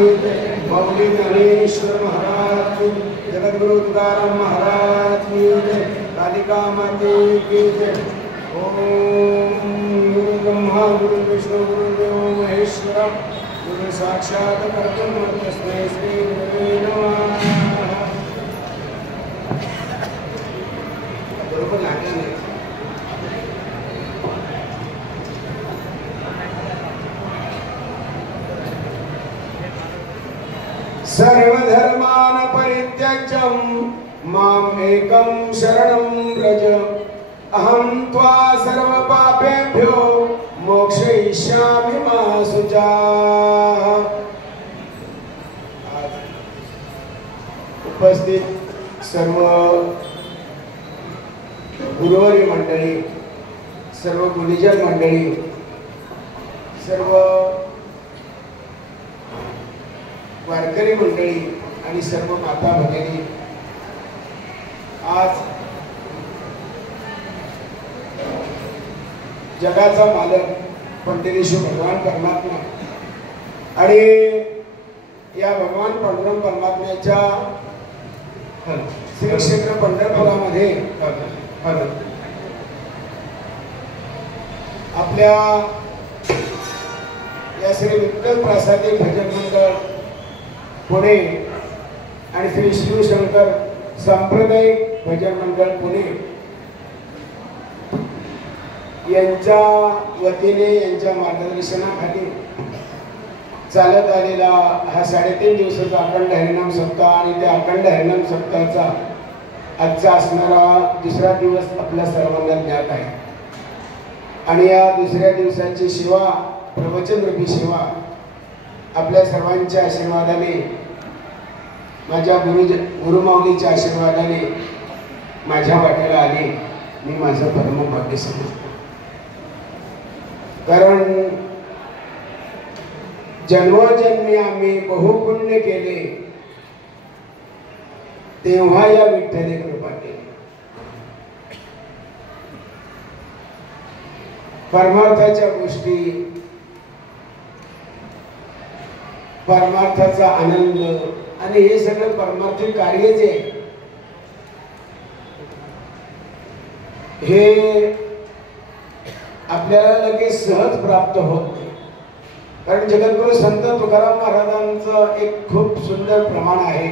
की जय, मौली ज्ञानेश्वर महाराज की, जगद्गुरु तुकाराम महाराज की जय, कालिका माते की जय। ओम गुरु ब्रह्मा गुरु विष्णु गुरुदेव महेश्वरा, गुरु साक्षात् परब्रह्म तस्मै श्री गुरुवे नमः। बरोबर लागलं नाही। सर्वधर्मान परित्यज्य माम एकं शरणं व्रज, अहं त्वा सर्वपापेभ्यो मोक्षयिष्यामि मा शुचः। उपस्थित सर्व गुरुवारी मंडळी, सर्व गुरुजन मंडळी, सर्व वारकरी मंडळी आणि सर्व माता भगिनी, आज जगाचा मालक पंढरीश्वर भगवान परमात्मा आणि या भगवान पांडुरंग परमात्म्याच्या श्री क्षेत्र पंढरपुरामध्ये आपल्या या श्री विठ्ठल प्रसादी भजन मंडळ पुणे आणि श्री शिवशंकर सांप्रदायिक भजन मंडळ पुणे यांच्या वतीने, यांच्या मार्गदर्शनाखाली चालत आलेला हा 3.5 दिवसाचा अखंड हरिनाम सप्ताह आणि त्या अखंड हरिनाम सप्ताहाचा आजचा असणारा दुसरा दिवस आपल्या सर्वांना ज्ञात आहे। आणि या दुसऱ्या दिवसाची सेवा, प्रवचन रूपी सेवा आपल्या सर्वांच्या आशीर्वादाने, माझ्या गुरुमाऊलीच्या आशीर्वादाने माझ्या वाट्याला आली। मी माझं परम भाग्य समजतो, कारण जन्मोजन्मी आम्ही बहुपुण्य केले, तेव्हा या विठ्ठले कृपा केली। परमार्थाच्या गोष्टी, परमार्थाचा आनंद आणि हे सगळं परमार्थिक कार्य जे हे आपल्याला लगेच सहज प्राप्त होत नाही। कारण जगद्गुरु संत तुकाराम महाराजांचं एक खूप सुंदर प्रमाण आहे,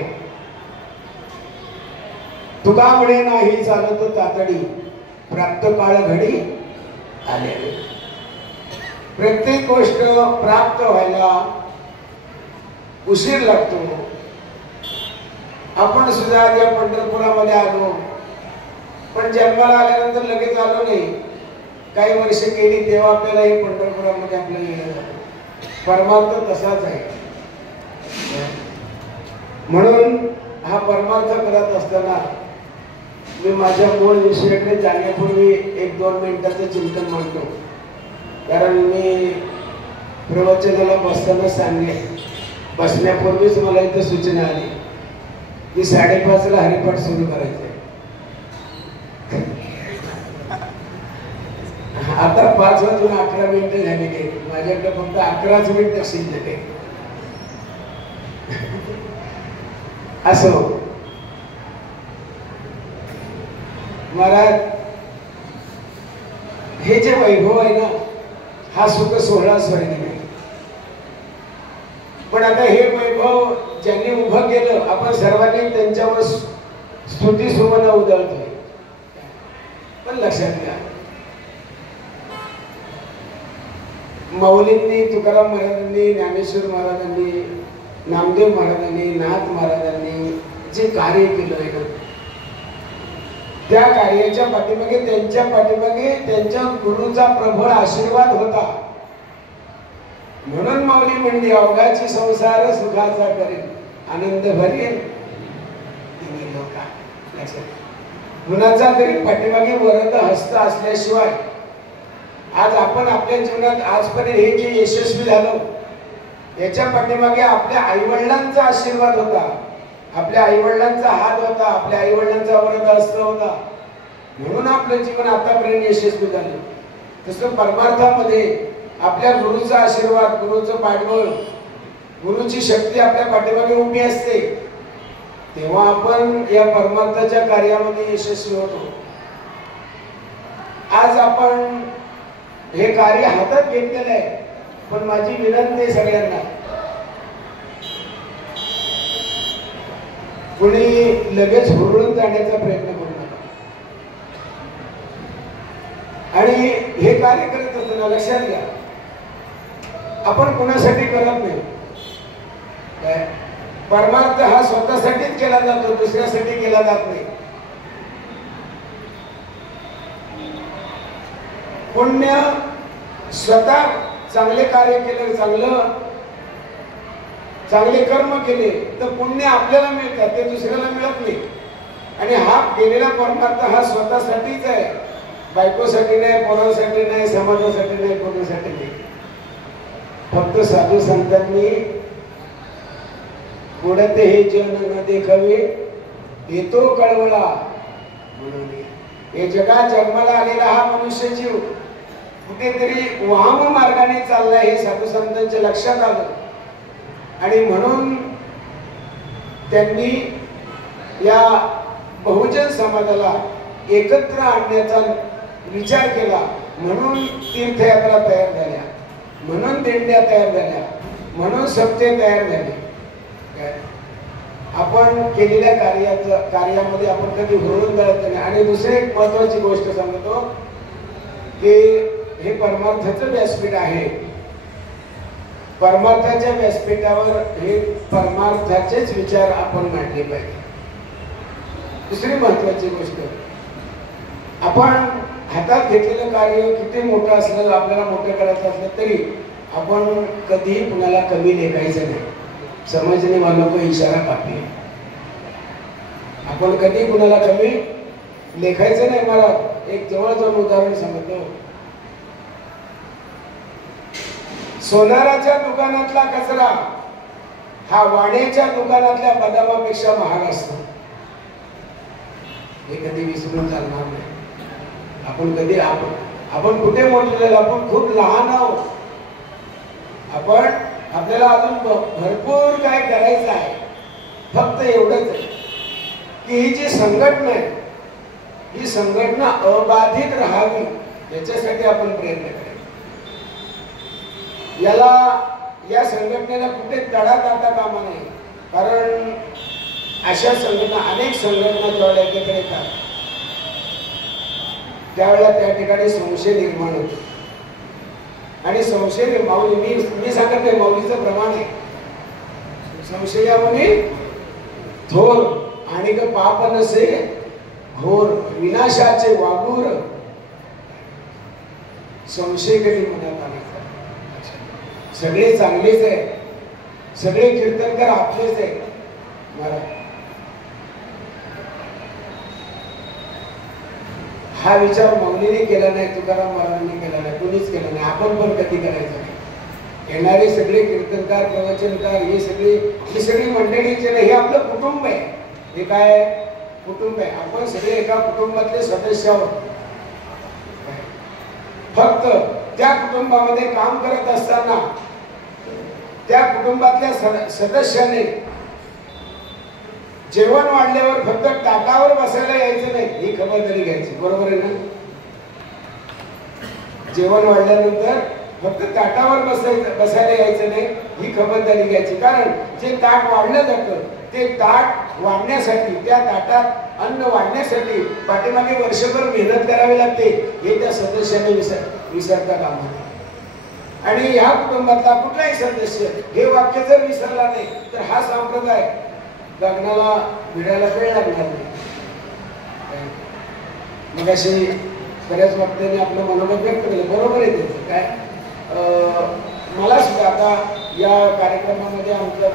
तुका म्हणे नाही चालत तातडी, प्राप्त काळ घडी आले। प्रत्येक गोष्ट प्राप्त व्हायला उशीर लागतो। आपण सुद्धा या पंढरपुरामध्ये आलो, पण जन्माला आल्यानंतर लगेच आलो नाही, काही वर्ष गेली तेव्हा आपल्याला हे पंढरपुरामध्ये आपल्याला येणं। परमार्थ तसाच आहे। म्हणून हा परमार्थ करत असताना मी माझ्या मूळ विषयाकडे जाण्यापूर्वी 1-2 मिनिटाचं चिंतन मांडतो। कारण मी प्रवचनाला बसताना सांगेन, बसण्यापूर्वीच मला इथं सूचना आली की 5:30 ला हरिपाठ सुरू करायचं। आता 5 वाजून 11 मिनिटं झाली की माझ्याकडे फक्त 11च मिनिटं शिल्लक आहे। असो महाराज, हे जे वैभव आहे ना, हा सुख सोहळा स्वर्गी नाही। पण आता हे वैभव ज्यांनी उभं केलं, आपण सर्वांनी त्यांच्यावर स्तुती सुमन उधळतोय। पण लक्षात घ्या, माऊलींनी, तुकाराम महाराजांनी, ज्ञानेश्वर महाराजांनी, नामदेव महाराजांनी, नाथ महाराजांनी जे कार्य केलं आहे ना, त्या कार्याच्या पाठीमागे, त्यांच्या पाठीमागे त्यांच्या गुरुचा प्रबळ आशीर्वाद होता। म्हणून माऊली म्हणली, अवघाची संसार सुखाचा करेल, आनंद भरेल तिन्ही लोका। कुणाचा तरी पाठीमागे वरद हस्त असल्याशिवाय आज आपण आपल्या जीवनात आजपर्यंत हे जे यशस्वी झालो, याच्या पाठीमागे आपल्या आईवडिलांचा आशीर्वाद होता, आपल्या आईवडिलांचा हात होता, आपल्या आईवडिलांचा वरद हस्त होता। म्हणून आपलं जीवन आतापर्यंत यशस्वी झालं। तसं परमार्थामध्ये आपल्या गुरुचा आशीर्वाद, गुरुचं पाठबळ गुरुची शक्ती आपल्या पाठीमागे उभी असते, तेव्हा आपण या परमार्थाच्या कार्यामध्ये यशस्वी होतो. आज आपण हे कार्य हातात घेतलेलं आहे, पण माझी विनंती आहे सगळ्यांना, कुणी लगेच हुरळून जाण्याचा प्रयत्न करू नका. आणि हे कार्य करत असताना लक्षात घ्या, आपण कुणासाठी करत नाही. परमार्थ हा स्वतःसाठीच केला जातो, दुसऱ्यासाठी केला जात नाही. पुण्य स्वतः चांगले कार्य केलं, चांगले कर्म केले तर पुण्य आपल्याला मिळतात, ते दुसऱ्याला मिळत नाही. आणि हा केलेला परमार्थ हा स्वतःसाठीच आहे, बायकोसाठी नाही, पोरांसाठी नाही, समाजासाठी नाही, कोणासाठी नाही. फक्त साधू संतांनी पुढते हे जन न देखावे येतो कळवळा म्हणून हे जन्माला आलेला हा मनुष्य जीव कुठेतरी वाम मार्गाने चाललाय हे साधू संतांच्या लक्षात आलं. आणि म्हणून त्यांनी या बहुजन समाजाला एकत्र आणण्याचा विचार केला. म्हणून तीर्थयात्रा तयार झाल्या, म्हणून दिंड्या तयार झाल्या, म्हणून सप्ते तयार झाले. आपण केलेल्या कार्यामध्ये आपण कधी हुरळून जायचं नाही. आणि दुसरी एक महत्वाची गोष्ट सांगतो की हे परमार्थाचं व्यासपीठ आहे. परमार्थाच्या व्यासपीठावर हे परमार्थाचेच विचार आपण मांडले पाहिजे. दुसरी महत्वाची गोष्ट, आपण हातात घेतलेलं कार्य किती मोठं असलं, आपल्याला मोठं करायचं असलं तरी आपण कधीही कुणाला कमी लेखायचं नाही. समजने वालों को इशारा काफी है. आपण कधी कुणाला कमी लेखायचं नाही. मला एक जवळजवळ उदाहरण सांगतो. सोनाराच्या दुकानातला कचरा हा वाड्याच्या दुकानातल्या बदामापेक्षा महाग असतो. हे कधी विसरून चालणार नाही. आपण कुठे मोठलेलो, आपण खूप लहान आहोत. आपल्याला अजून भरपूर काय करायचं आहे. फक्त एवढंच आहे की ही जी संघटना आहे, ही संघटना अबाधित राहावी याच्यासाठी आपण प्रयत्न करायचा. या संघटनेला कुठे तडा जाता कामा नये. कारण अशा संघटना, अनेक संघटना ज्यावेळेला एकत्र येतात त्यावेळेला त्या ठिकाणी संशय निर्माण होतो. आणि संशय माऊली, मी सांगत नाही, माऊलीचं प्रमाण आहे. संशयामुळे थोर आणि पाप नसे घोर विनाशाचे वागूर. संशय कधी मनात आणायचा. सगळे चांगलेच आहे, सगळे कीर्तनकार आपलेच आहे. हा विचार माऊलीने केला नाही, तुकाराम महाराजांनी केला नाही, कुणीच केला नाही. आपण पण कधी करायचं नाही. येणारे सगळे कीर्तनकार, प्रवचनकार, ही सगळी मंडळीचे नाही, हे आपलं कुटुंब आहे. हे काय कुटुंब आहे. आपण सगळे एका कुटुंबातले सदस्य आहोत. फक्त त्या कुटुंबामध्ये काम करत असताना त्या कुटुंबातल्या सदस्याने जेवण वाढल्यावर फक्त ताटावर बसायला यायचं नाही, ही खबरदारी घ्यायची. बरोबर आहे ना? जेवण वाढल्यानंतर फक्त ताटावर बसायला यायचं नाही, ही खबरदारी घ्यायची. कारण जे ताट वाढलं जातं ते ताट वाढण्यासाठी, त्या ताटात अन्न वाढण्यासाठी पाठीमागे वर्षभर मेहनत करावी लागते, हे त्या सदस्याने विसरता कामा नये. आणि ह्या कुटुंबातला कुठलाही सदस्य हे वाक्य जर विसरला नाही तर हा संप्रदाय लग्नाला भिडायला वेळ लागणार नाही. मग अशी बऱ्याच वक्त्यांनी आपलं मनोगत व्यक्त केलं. बरोबर आहे त्याचं काय. मला सुद्धा आता या कार्यक्रमामध्ये आमचा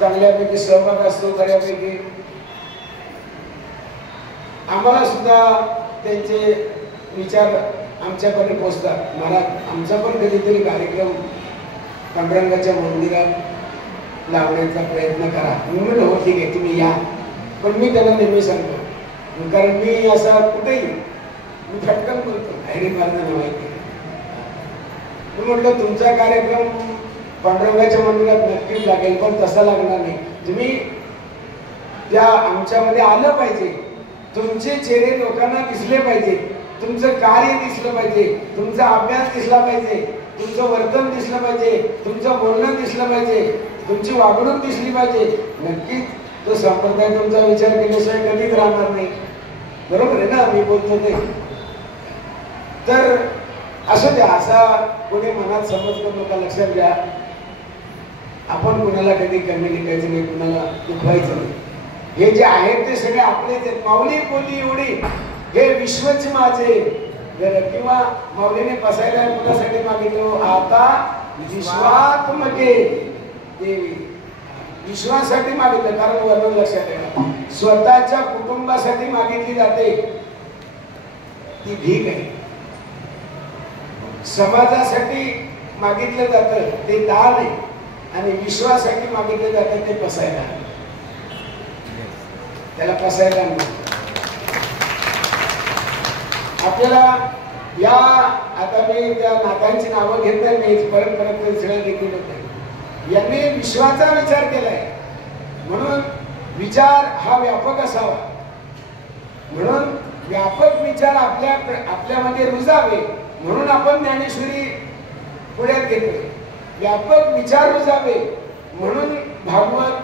चांगल्यापैकी सहभाग असतो. बऱ्यापैकी आम्हाला सुद्धा त्यांचे विचार आमच्यापर्यंत पोचतात. मला आमचा पण कधीतरी कार्यक्रम पांडुरंगाच्या मंदिरात लावण्याचा प्रयत्न करा. मी म्हणलं हो ठीक आहे, तुम्ही या. पण मी त्यांना नेहमी सांगतो, कारण मी असा कुठेही मी फटकन बोलतो, आयडी मारणं माहिती. मी म्हटलं तुमचा कार्यक्रम पांडुरंगाच्या मंदिरात नक्कीच लागेल, पण तसा लागणार नाही. तुम्ही त्या आमच्यामध्ये आलं पाहिजे, तुमचे चेहरे लोकांना दिसले पाहिजे, तुमचं कार्य दिसलं पाहिजे, तुमचा अभ्यास दिसला पाहिजे, तुमचं वर्तन दिसलं पाहिजे, तुमचं बोलणं दिसलं पाहिजे, तुमची वागणूक दिसली पाहिजे. नक्कीच तो संप्रदाय तुमचा विचार केल्याशिवाय कधीच राहणार नाही. बरोबर आहे ना मी बोलतो ते? तर असं द्या, असा कोणी मनात समज करू नका. लक्षात घ्या, आपण कुणाला कधी कमी लिहायचं नाही, कुणाला दुखवायचं नाही. हे जे आहेत ते सगळे आपलेच आहेत. माऊली बोली एवढी, हे विश्वच माझे घर, किंवा माऊलीने बसायला कुणासाठी मागितलं? आता विश्वात्मके देवी, विश्वासाठी मागितलं. कारण वर्णन लक्षात ठेवा, स्वतःच्या कुटुंबासाठी मागितली जाते ती भीक आहे, समाजासाठी मागितलं जातं ते दान आहे, आणि विश्वासाठी मागितलं जातं ते पसायला. त्याला पसायला नाही. आपल्याला या, आता मी त्या नाथांची नावं घेत नाही, मी परत परत सगळं देखील होते. यांनी विश्वाचा विचार केलाय, म्हणून विचार हा व्यापक असावा, म्हणून व्यापक विचार आपल्यामध्ये रुजावे, म्हणून आपण ज्ञानेश्वरी पुढ्यात घेतोय. व्यापक विचार रुजावे म्हणून भागवत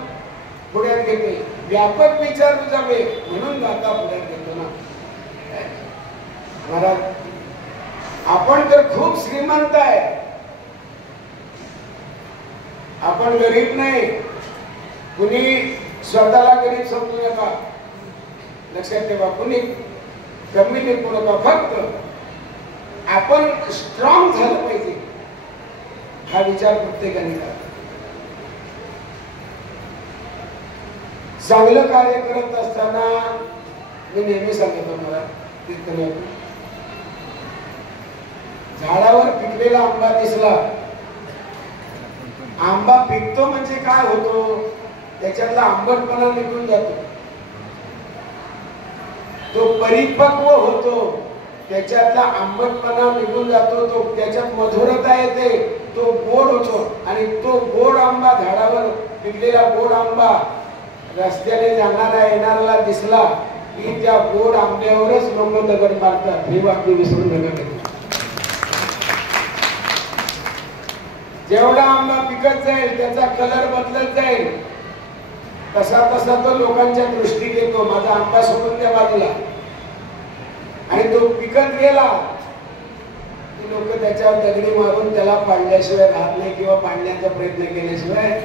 पुढ्यात घेतोय, व्यापक विचार रुजावे म्हणून गाथा पुढ्यात घेतो ना. महाराज, आपण तर खूप श्रीमंत आहे, आपण गरीब नाही. कुणी स्वतःला गरीब समजू नका. लक्षात ठेवा, कुणी कमी लेखू नका. फक्त आपण स्ट्रॉंग झालं पाहिजे हा विचार प्रत्येकाने करा. चांगलं कार्य करत असताना मी नेहमी सांगतो, मला झाडावर पिकलेला आंबा दिसला, आंबा पिकतो म्हणजे काय होतो, त्याच्यातला आंबटपणा निघून जातो, तो परिपक्व होतो, त्याच्यातला आंबटपणा निघून जातो, तो त्याच्यात मधुरता येते, तो गोड होतो. आणि तो गोड आंबा, झाडावर पिकलेला गोड आंबा रस्त्याने जाणारा येणाऱ्याला दिसला की त्या गोड आंब्यावरच लोक दगड मारतात. ही बातमी विसरून नका. जेवढा आंबा पिकत जाईल त्याचा कलर बदलत जाईल, तसा तसा तो लोकांच्या दृष्टीत येतो. माझा आंबा सोडून त्या बाजूला, आणि तो पिकत गेला की लोक त्याच्यावर दगडी मारून त्याला पाडल्याशिवाय राहत नाही, किंवा पाडण्याचा प्रयत्न केल्याशिवाय.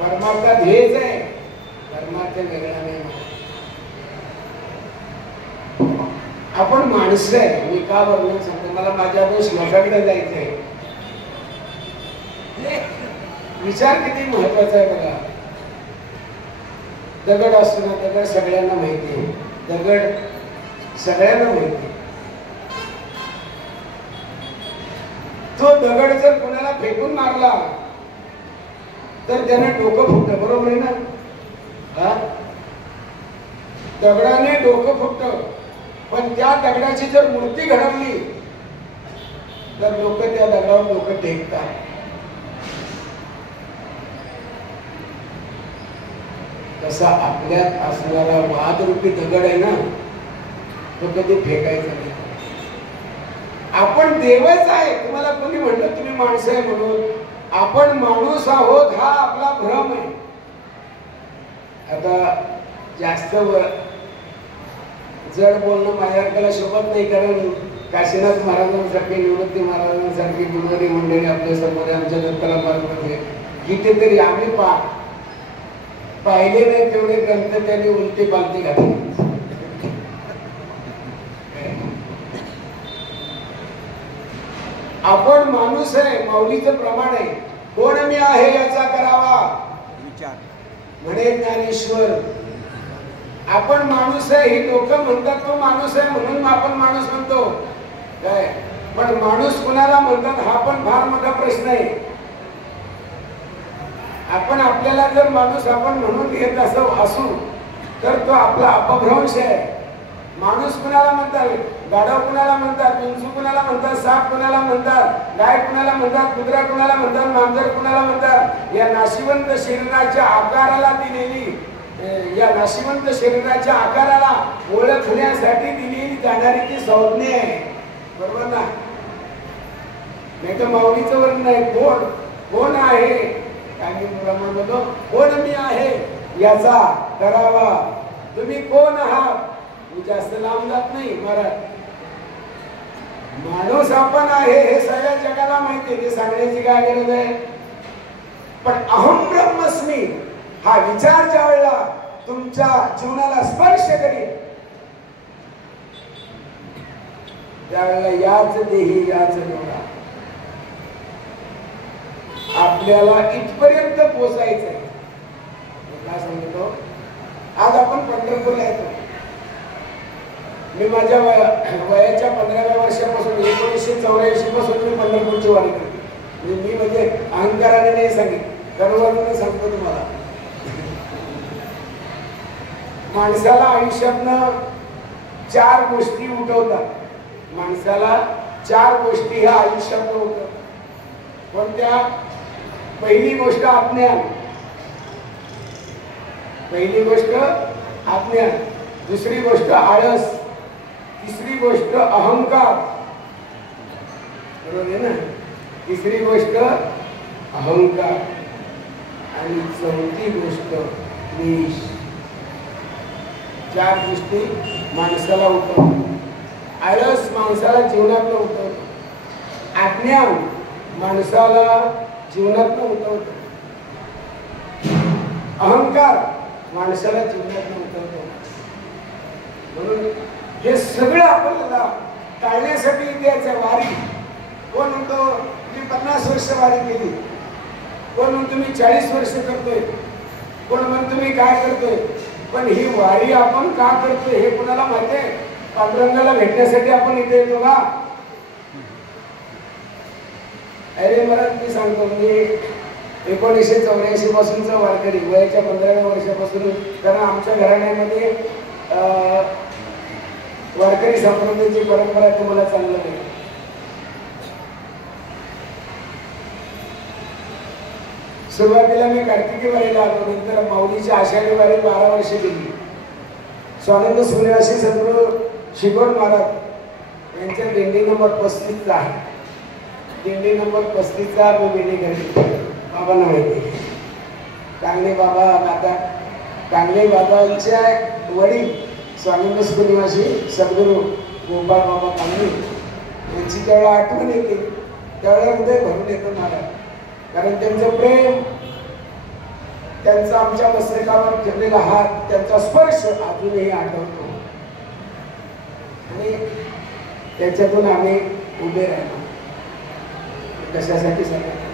परमार्थात हेच आहे, परमार्थ वेगळा नाही. आपण माणसं आहे. मी का वर्णन सांगतो, मला माझ्या दोन श्लोकाकडे जायचंय. विचार किती महत्वाचा आहे बघा. दगड असतो ना, दगड सगळ्यांना माहिती आहे, दगड सगळ्यांना माहिती आहे. तो दगड जर कोणाला फेकून मारला तर त्याने डोकं फुटतं. बरोबर आहे ना? दगडाने डोकं फुटतं, पण त्या दगडाची जर मूर्ती घडवली तर लोक त्या दगडावर डोकं टेकतात. तसा आपल्यात असणारा वादरूपी दगड आहे ना, तो कधी फेकायचा नाही. आपण देवच आहे. तुम्हाला कोणी म्हणलं तुम्ही माणसं आहे म्हणून, आपण माणूस आहोत हा आपला भ्रम आहे. आता जास्त जड बोलणं माझ्याकडे शोभत नाही, कारण काशीनाथ महाराजांसारखी, निवृत्ती महाराजांसारखी गुरुवारी मंडळी आपल्या समोर आमच्या दत्ताला मार्ग कितीतरी आम्ही पाहिले नाही तेवढे ग्रंथ त्यांनी उलटी पालती घातली. आपण माणूस आहे, माऊलीचं प्रमाण आहे. कोण मी आहे याचा करावा विचार, म्हणे ज्ञानेश्वर. आपण माणूस आहे, ही लोक म्हणतात तो माणूस आहे म्हणून आपण माणूस म्हणतो काय, पण माणूस कुणाला म्हणतात हा पण फार मोठा प्रश्न आहे. आपण आपल्याला जर माणूस आपण म्हणून घेत असू तर तो आपला अपभ्रंश आहे. माणूस कुणाला म्हणतात? गाढव कुणाला म्हणतात, विंचू कुणाला म्हणतात, साप कुणाला म्हणतात, गाय कुणाला म्हणतात, कुत्रा कुणाला म्हणतात, मांजर कुणाला म्हणतात. या नाशिवंत शरीराच्या आकाराला दिलेली, या नाशिवंत शरीराच्या आकाराला ओळखण्यासाठी दिलेली जाणारी ती संज्ञा आहे. बरोबर ना? नाही तर माऊलीचं वर्ण आहे. कोण कोण आहे, काही म्हणतो कोण मी आहे याचा करावा. तुम्ही कोण आहात? मी जास्त लांब जात नाही. माणूस आपण आहे हे सगळ्या जगाला माहिती आहे, ते सांगण्याची काय गरज आहे. पण अहम ब्रह्मस्मी हा विचार ज्या वेळेला तुमच्या जीवनाला स्पर्श करेल त्यावेळेला याच देही याच डोळा आपल्याला इथपर्यंत पोचायचं आहे. काय सांगतो, आज आपण पंढरपूरला येतो. मी माझ्या वयाच्या 15व्या वर्षापासून 1984 पासून मी पंढरपूरची वारी करते. मी म्हणजे अहंकाराने नाही सांगितलं, गर्वाने सांगतो तुम्हाला. माणसाला आयुष्यातनं 4 गोष्टी उठवतात. माणसाला 4 गोष्टी ह्या आयुष्यात उठवतात. कोणत्या? पहिली गोष्ट अज्ञान. पहिली गोष्ट अज्ञान. दुसरी गोष्ट आळस. तिसरी गोष्ट अहंकार. बरोबर आहे ना? तिसरी गोष्ट अहंकार आणि चौथी गोष्ट द्वेष. 4 गोष्टी माणसाला उठवतात. आळस माणसाला जीवनात उठवतो. अज्ञान माणसाला जीवनात उठवतो. अहंकार माणसाला जीवनात उठवतो. म्हणून हे सगळं आपल्याला टाळण्यासाठी द्यायचं. वारी कोण म्हणतो मी 50 वर्ष वारी केली, कोण म्हणतो मी 40 वर्ष करतोय, कोण म्हणतो मी काय करतोय. पण ही वारी आपण का करतोय हे कोणाला माहिती आहे? पांडुरंगाला भेटण्यासाठी आपण इथे येतो का? अरे मला मी सांगतो, मी 1984 पासूनचा वारकरी, वयाच्या 15व्या वर्षापासून. कारण आमच्या घराण्यामध्ये वारकरी संप्रदायाची परंपरा तुम्हाला चांगलं नाही. सुरुवातीला मी कार्तिकी वारीला आलो, नंतर माऊलीची आषाढी वारी 12 वर्ष केली. स्वानंद सूर्यवासी सद्गुरू शिगोड महाराज यांच्या दिंडी नंबर 35 आहे. दिंडी नंबर 35 मी दिंडी करते. बाबांना माहिती कांगणे बाबा. आता कांगणे बाबांच्या वडील स्वानंद सूर्यवासी सद्गुरू गोपाळ बाबा कांगणे यांची त्यावेळेला आठवण येते, त्यावेळेला हृदय भरून येतं महाराज. कारण त्यांचं प्रेम, त्यांचा आमच्या मस्तकावर ठेवलेला हात, त्यांचा स्पर्श अजूनही आठवतो. आणि त्याच्यातून आम्ही उभे राहिलो. कशासाठी सांगतो,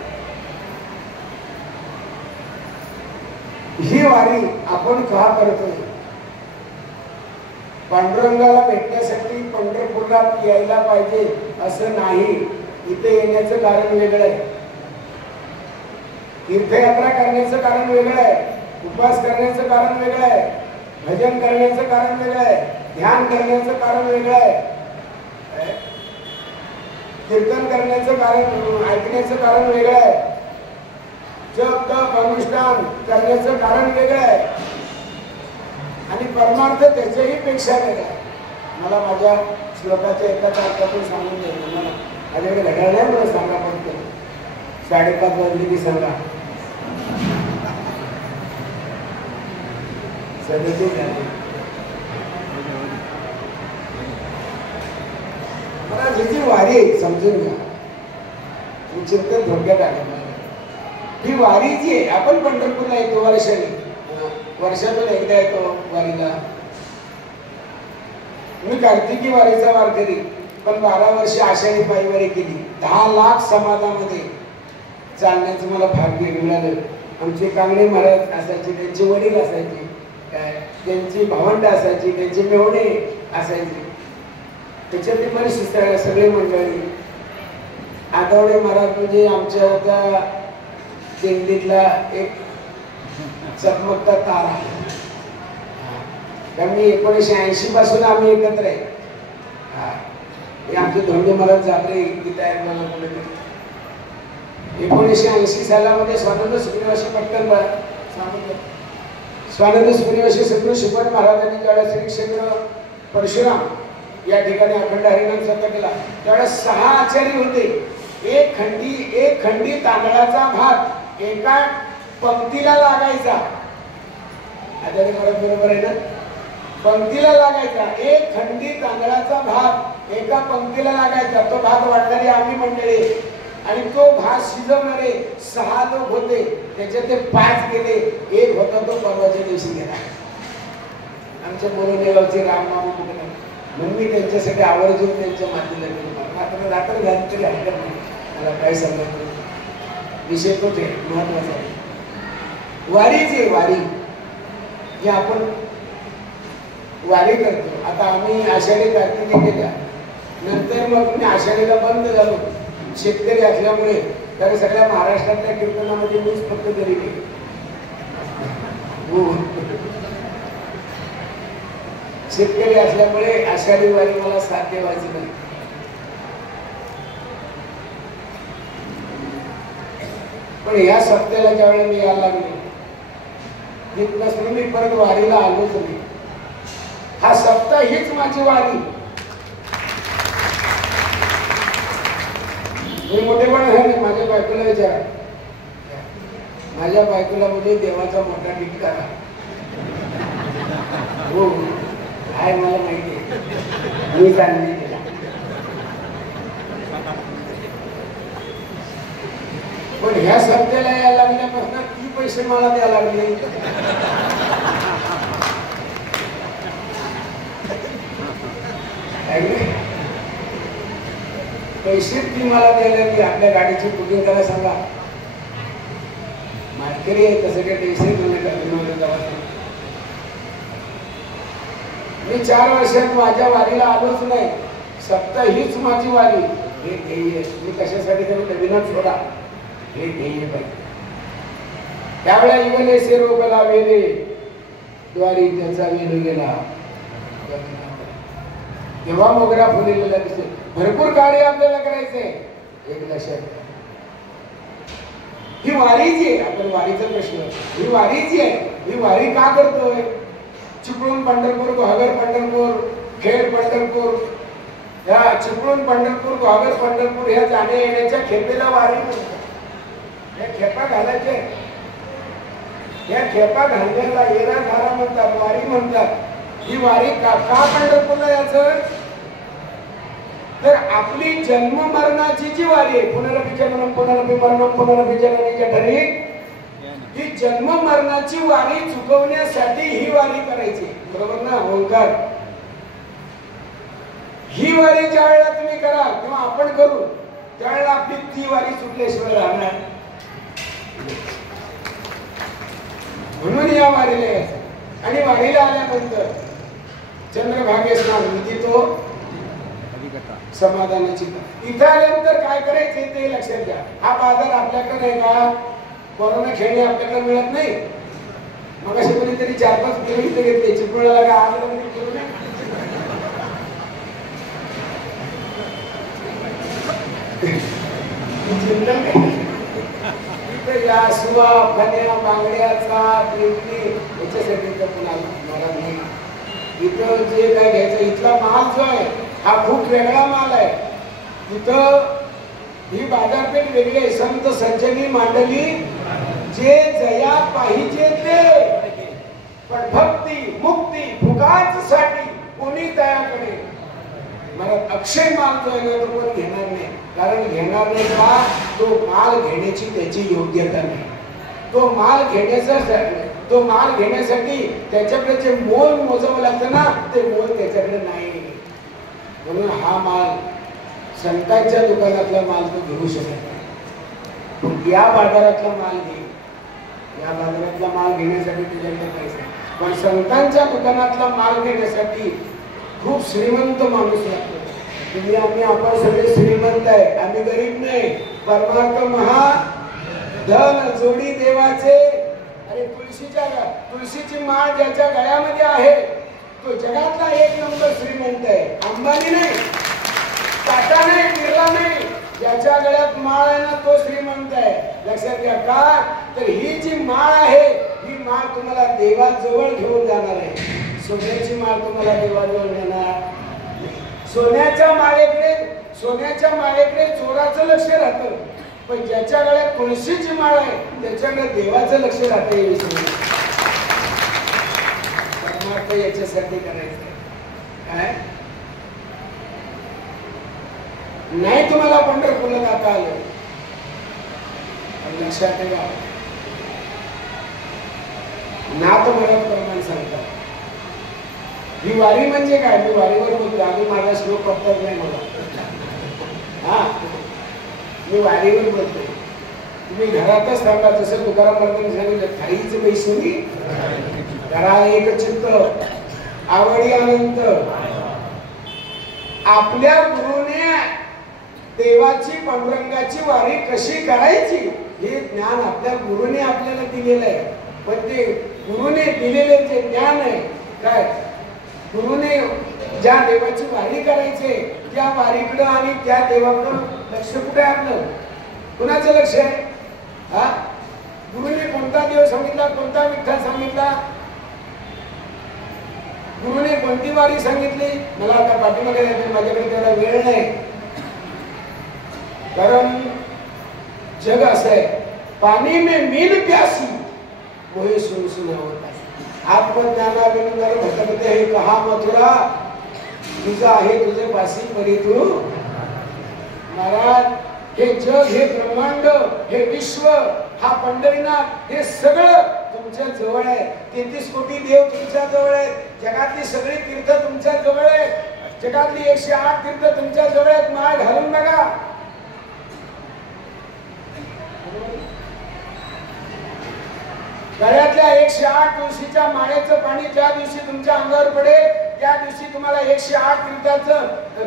ही वारी आपण का करतोय? पांडुरंगाला भेटण्यासाठी पंढरपूरला यायला पाहिजे असं नाही. इथे येण्याचं कारण वेगळं आहे, तीर्थयात्रा करण्याचं कारण वेगळं आहे, उपवास करण्याचं कारण वेगळं आहे, भजन करण्याचं कारण वेगळं आहे, ध्यान करण्याचं कारण वेगळं आहे, कीर्तन करण्याचं कारण, ऐकण्याचं कारण वेगळं आहे, जप तप अनुष्ठान करण्याचं कारण वेगळं आहे आणि परमार्थ त्याच्याही पेक्षा वेगळा आहे. मला माझ्या श्लोकाच्या एका अर्थातून सांगून द्यायचं. मला माझ्याकडे घड्याळ नाही, मला सांगा पडतं. 5:30 वाजली की सांगा. सगळी मला जी वारी आहे समजून घ्या. चिंतन धोक्यात आलं. ही वारी जी आहे, आपण पंढरपूरला येतो वर्षातून एकदा येतो वारीला. मी कार्तिकी वारीचा वारकरी, पण 12 वर्ष आषाढी पायी वारी केली. 10 लाख समाजामध्ये चालण्याचं मला भाग्य मिळालं. आमचे कांगणे महाराज असायचे, त्यांचे वडील असायचे, त्यांची भावंड असायची, त्यांचे मेवणे असायचे, त्याच्यातली बरीचशी सगळे मंडळी. आठवडे महाराज म्हणजे आमच्या त्या दिंडीतला एक चकमकता तारा. कारण मी 1980 पासून आम्ही एकत्र आहे. हे आमचे धोंडे मला जाते की तयार मला बोलत 1980 सालामध्ये स्वानंद सुखनिवासी पटकन स्वानंद सुखनिवासी सद्गुरू श्रीपाद महाराजांनी ज्यावेळेस श्री क्षेत्र परशुराम या ठिकाणी अखंड हरिनाम सत्ता केला त्यावेळेस 6 आचार्य होते. एक खंडी तांदळाचा भात एका पंक्तीला लागायचा. आचार्य परत बरोबर आहे ना? पंक्तीला लागायचा. एक खंडी तांदळाचा भात एका पंक्तीला लागायचा. तो भात वाढणारे आम्ही मंडळी आणि तो भात शिजवणारे 6 लोक होते. त्याच्यात 5 गेले. एक होता तो परवाच्या दिवशी गेला. आमच्या बोरोनेगावचे राममामा कुठे म्हणून मी त्यांच्यासाठी आवर्जून त्यांच्या मातीला गेलो. आता रात्र घालून तरी हरकत नाही. मला काय सांगत विषय तोच आहे महत्वाचा आहे. वारीची वारी जी आपण वारी करतो. आता आम्ही आषाढी कार्तिकी केल्या नंतर मग मी आषाढीला बंद झालो शेतकरी असल्यामुळे. तर सगळ्या महाराष्ट्रातल्या कीर्तनामध्ये मीच फक्त तरी केली. शेतकरी असल्यामुळे आषाढी वारी मला साध्य व्हायची नाही. पण या सप्त्याला ज्यावेळेला मी यायला लागले तिथपासून मी परत वारीला आलोच नाही. हा सप्ताह हीच माझी वारी. मी मोठेपण आहे नाही. माझ्या बायकोला विचारा. माझ्या बायकोला म्हणजे देवाचा मोठा टिटकारा. हो आहे मला माहिती आहे. मी सांगली तिला. पण ह्या सप्त्याला यायला लागल्यापासून 3 पैसे मला द्यायला लागले. पैसे ती मला द्यायला की आपल्या गाडीची बुकिंग करायला सांगा. मालकरी आहे तसं काही टेन्शन नाही. मी 4 वर्षात माझ्या वारीला आलोच नाही. सप्ताह हीच माझी वारी. हे ध्येय मी कशासाठी करू नवीनच सोडा. हे ध्येय पाहिजे. त्यावेळेला इवले सेरोगला वेले द्वारी त्याचा वेल गेला. तेव्हा मोगरा फुलेलेला दिसेल. भरपूर कार्य आपल्याला करायचंय. एक लक्षात ही वारीची आहे. आपण वारीचा प्रश्न ही वारीची आहे. ही वारी का करतोय? चिपळूण पंढरपूर गुहागर पंढरपूर खेड पंढरपूर या चिपळूण पंढरपूर गुहागर पंढरपूर ह्या जाण्या येण्याच्या खेपेला वारी म्हणतात. या खेपा घालायचे. या खेपा घालण्याला येरा धारा म्हणतात. वारी म्हणतात. ही वारी का पंढरपूरला यायचं तर आपली जन्म मरणाची जी वारी आहे. पुनरपि जननम पुनरपि मरणम पुनरपि जननी जठरी. ही जन्म मरणाची वारी चुकवण्यासाठी ही वारी करायची. बरोबर ना? ओंकार. ही वारी ज्या वेळेला तुम्ही करा किंवा आपण करू त्यावेळेला आपली ती वारी चुकल्याशिवाय राहणार. म्हणून या वारीला यायचं. आणि वारीला आल्यानंतर चंद्रभागे स्नान तो समाधानाची. इथं आल्यानंतर काय करायचे ते लक्षात घ्या. हा बाजार आपल्याकडे नाही का? कोरोना खेळणे आपल्याकडे मिळत नाही. मग असे कोणीतरी 4-5 किलोमीटर घेतले चिपळूणला का आज करू नये. या सुवा फण्या बांगड्याचा पिंपरी याच्यासाठी तर पुन्हा नाही. इथं जे काय घ्यायचं इथला माल जो आहे हा खूप वेगळा माल आहे. इथं ही बाजारपेठ वेगळी आहे. संत संचनी मांडली जे जया पाहिजे ते. पण भक्ती मुक्ती फुकाच साठी कोणी तयाकडे मला अक्षय माल जो आहे तो कोण घेणार नाही. कारण घेणार नाही का? तो माल घेण्याची त्याची योग्यता नाही. तो माल घेण्यासाठी त्याच्याकडे जे मोल मोजावं लागतं ना ते मोल त्याच्याकडे नाही. म्हणून हा माल संतांच्या दुकानातला माल तो घेऊ शकत नाही. या बाजारातला माल घे. या बाजारातला माल घेण्यासाठी तुझ्याकडे पैसा. पण संतांच्या दुकानातला माल घेण्यासाठी खूप श्रीमंत माणूस लागतो. तुम्ही आपण सगळे श्रीमंत आहे. आम्ही गरीब नाही. परमार्थ महा धन जोडी देवाचे. अरे तुळशीची माळ ज्याच्या गळ्यामध्ये आहे तो जगातला 1 नंबर श्रीमंत आहे. अंबानी नाही. टाटा नाही, बिर्ला नाही, ज्याच्या गळ्यात माळ आहे ना तो श्रीमंत आहे. लक्षात घ्या. का तर ही जी माळ आहे ही माळ तुम्हाला देवाजवळ घेऊन जाणार आहे. सोन्याची माळ तुम्हाला देवाजवळ नेणार. सोन्याच्या माळेकडे चोराचं लक्ष राहतं, पण ज्याच्या गळ्यात तुळशीची माळ आहे त्याच्याकडे देवाचं लक्ष राहते. परमार्थ याच्यासाठी करायचं काय नाही. तुम्हाला पंढरपूरला जाता आलं लक्षात ठेवा. नाथ म्हणत प्रमाण सांगतात. ही वारी म्हणजे काय. मी वारीवर बोलतो. अजून माझा श्लोक पडतात नाही मला. हा मी वारीवर बोलतो. तुम्ही घरातच थांबा. जसं तुकाराम महाराजांनी सांगितलं थाईच बैसुनी घरा एक चित्त आवडी अनंत. आपल्या गुरुने देवाची पांडुरंगाची वारी कशी करायची हे ज्ञान आपल्या गुरुने आपल्याला दिलेलं आहे. पण ते गुरुने दिलेले जे ज्ञान आहे काय गुरुने ज्या देवाची वारी करायचे त्या वारीकडं आणि त्या देवाकडं लक्ष कुठे आपलं. कुणाचं लक्ष आहे. हा गुरुने कोणता देव सांगितला, कोणता विठ्ठल सांगितला, गुरुने कोणती वारी सांगितली. मला आता पाठीमागे जायचं, माझ्याकडे तेवढा वेळ नाही. कारण जग असं आहे. पाणी में मीन प्यासी वही सुन सुना होता. आत्मज्ञाना विनर भटकते हे कहा मथुरा तुझा आहे तुझे पासी परी तू. महाराज हे जग, हे ब्रह्मांड, हे विश्व, हा पंढरीनाथ, हे सगळं तुमच्या जवळ आहे. 33 कोटी देव तुमच्या जवळ आहेत. जगातली सगळी तीर्थ तुमच्या जवळ आहेत. जगातली 108 तीर्थ तुमच्या जवळ आहेत. माळ घालून बघा. गळ्यातल्या 108 तुळशीच्या माळेचं पाणी ज्या दिवशी तुमच्या अंगावर पडेल त्या दिवशी तुम्हाला 108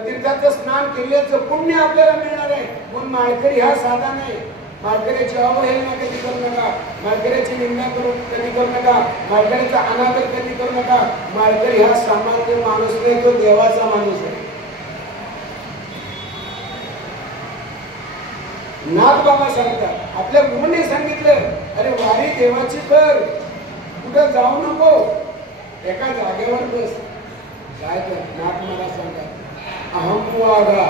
तीर्थाचं स्नान केल्याचं पुण्य आपल्याला मिळणार आहे. म्हणून माळकरी हा साधा नाही. माळकऱ्याची अवहेलना कधी करू नका. माळकऱ्याची निंदा कधी करू नका. माळकऱ्याचा अनादर कधी करू नका. माळकरी हा सामान्य माणूस नाही, तो देवाचा माणूस आहे. नाथ बाबा सांगतात. आपल्या गुरुने सांगितलं अरे वारी देवाची कर, कुठं जाऊ नको, एका जागेवर बस. काय कर. नाथ मला सांगतात अहम वागा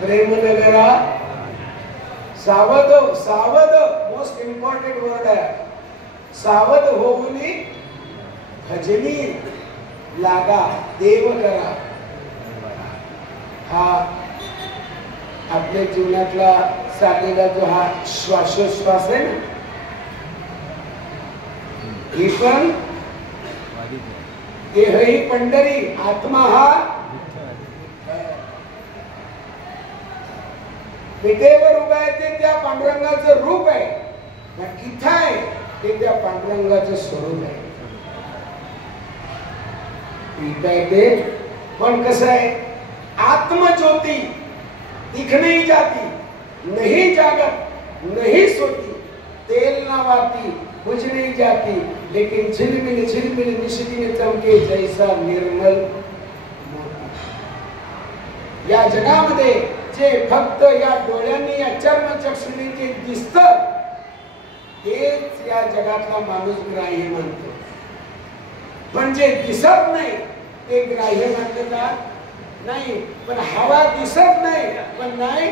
प्रेमनगरा सावध. सावध मोस्ट इम्पॉर्टंट वर्ड आहे. सावध होऊनी भजनी लागा देव करा. हा आपल्या जीवनातला चाललेला जो हा श्वासोश्वास आहे ना, ही पण देह ही पंढरी, आत्मा हा विटेवर उभा आहे ते त्या पांडुरंगाचं रूप आहे. किती आहे ते त्या पांडुरंगाचं स्वरूप आहे. ठीक आहे ते पण कसं आहे. आत्मज्योती दिख नहीं जाती, नहीं जागत, नहीं सोती, तेल ना वाती, बुझ नहीं जाती, लेकिन झिलमिल निशिती में चमके जैसा निर्मल मोती. या जगामध्ये जे फक्त या डोळ्यांनी या चर्मचक्षुनी जे दिसतं तेच या जगातला माणूस ग्राह्य मानतो. पण जे दिसत नाही ते ग्राह्य मानलं जात नाही. पण हवा दिसत नाही पण नाही,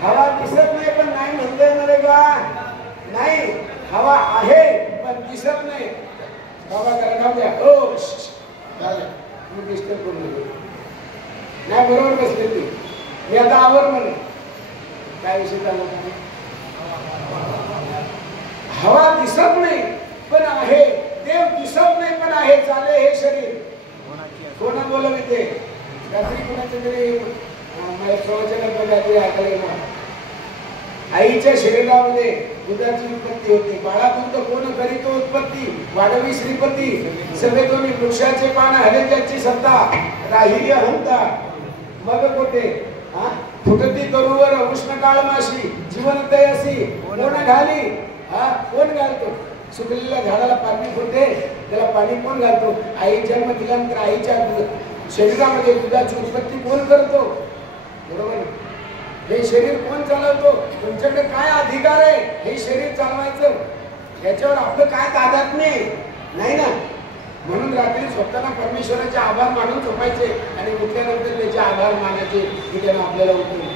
हवा दिसत नाही पण नाही म्हणता येणार आहे का. नाही, हवा आहे पण दिसत नाही. बाबा करा काम द्या. ओ झालं मी डिस्टर्ब करू नको. नाही बरोबर बसले ती. मी आता आवर म्हणे काय विषय चालू. हवा दिसत नाही पण आहे, देव दिसत नाही पण आहे. चाले हे शरीर कोणा बोलवे ते रात्री कोणाच्या तरी प्रवचनात काहीतरी ऐकायला. आईच्या शरीरामध्ये दुधाची उत्पत्ती होती. बाळातून कोण करीतो उत्पत्ती वाढवी श्रीपती. सभेतून वृक्षाचे पान हले ज्याची सत्ता राहिली हंता मग कोठे फुटती तरुवर उष्ण काळ माशी जीवन तयासी कोण घाली. कोण घालतो. सुकलेल्या झाडाला पाणी फुटते त्याला पाणी कोण घालतो. आई जन्म दिल्यानंतर आईच्या शरीरामध्ये दुधाची उत्पत्ती कोण करतो? बरोबर. हे शरीर कोण चालवतो? तुमच्याकडे काय अधिकार आहे हे शरीर चालवायचं? याच्यावर आपलं काय तादात्म्य नाही ना. म्हणून रात्री झोपताना परमेश्वराचे आभार मानून झोपायचे आणि उठल्यानंतर त्याचे आभार मानायचे की त्यानं आपल्याला उठवलं.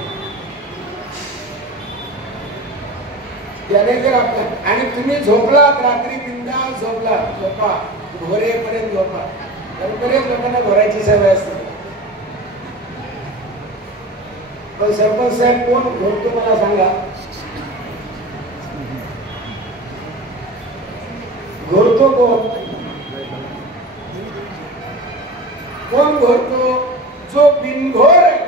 त्याने जर आपलं आणि तुम्ही झोपलात रात्री बिंदास झोपा घोरेपर्यंत झोपा. तर बरेच लोकांना घोरायची सवय असते. पण सरपंच साहेब कोण घोरतो मला सांगा? घोरतो कोण? कोण घोरतो? जो बिनघोर आहे.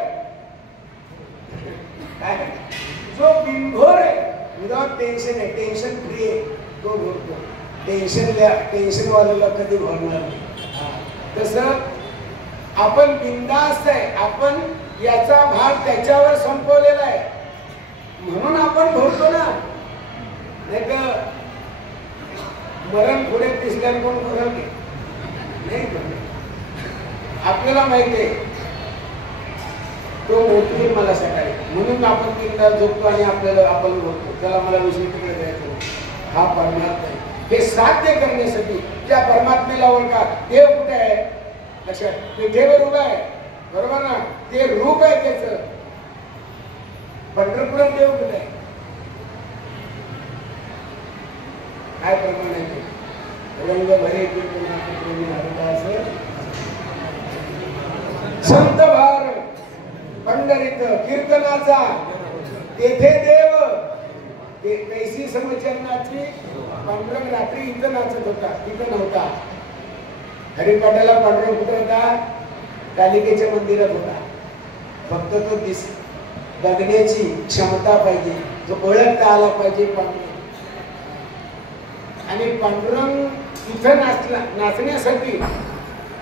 जो बिनघोर आहे, विदाउट टेन्शन आहे, टेन्शन फ्री आहे, तो घोरतो. टेन्शन वाल्याला कधी घोरणार नाही. तसं आपण बिनधास्त आहे, आपण याचा भार त्याच्यावर संपवलेला आहे म्हणून आपण घोरतो ना. नाही तर मरण पुढे दिसल्याने कोण घोरल नाही. आपल्याला माहिती आहे तो मोठी मला सकाळी म्हणून आपण बिनधास्त झोपतो आणि आपल्याला आपण घोरतो. त्याला मला विषय तिकडे द्यायचं. हा परमात्मा आहे. हे साध्य करण्यासाठी त्या परमात्मेला ओळखा. देव कुठे आहे? लक्षात. पिठेवर उभा आहे, बरोबर ना. ते रूप आहे त्याचं. पंढरपुरात देव कुठे आहे? काय प्रमाण आहे ते? रंग भरे संत भार पंढरीत कीर्तनाचा तेथे देव. कैसी समचरणाची पांडुरंग रात्री इथं नाचत होता, तिथं नव्हता. हरिपाठाला पांडुरंग कुठं होता? कालिकेच्या मंदिरात होता. फक्त तो बघण्याची क्षमता पाहिजे, जो ओळखता आला पाहिजे पांडुरंग. आणि पांडुरंग इथं नाचण्यासाठी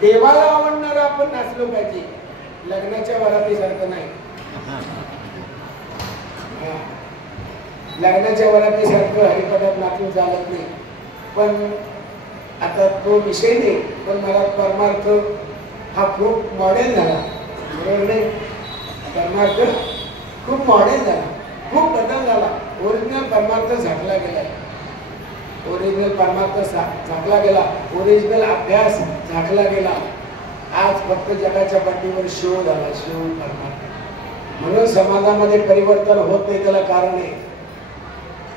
देवाला आवडणार आपण नाचलो पाहिजे. लग्नाच्या वरातीसारखं नाही. लग्नाच्या वरातीसारखं हरिपाठात नाचून चालत नाही. पण आता तो विषय नाही. पण मला परमार्थ हा खूप मॉडेल झाला, बरोबर नाही? परमार्थ खूप मॉडेल झाला, खूप बदल झाला. ओरिजिनल परमार्थ झाकला गेला. ओरिजिनल परमार्थ झाकला गेला. ओरिजिनल अभ्यास झाकला गेला. आज फक्त जगाच्या पाठीवर शोध आला, शोध परमार्थ. म्हणून समाजामध्ये परिवर्तन होत नाही. त्याला कारण आहे,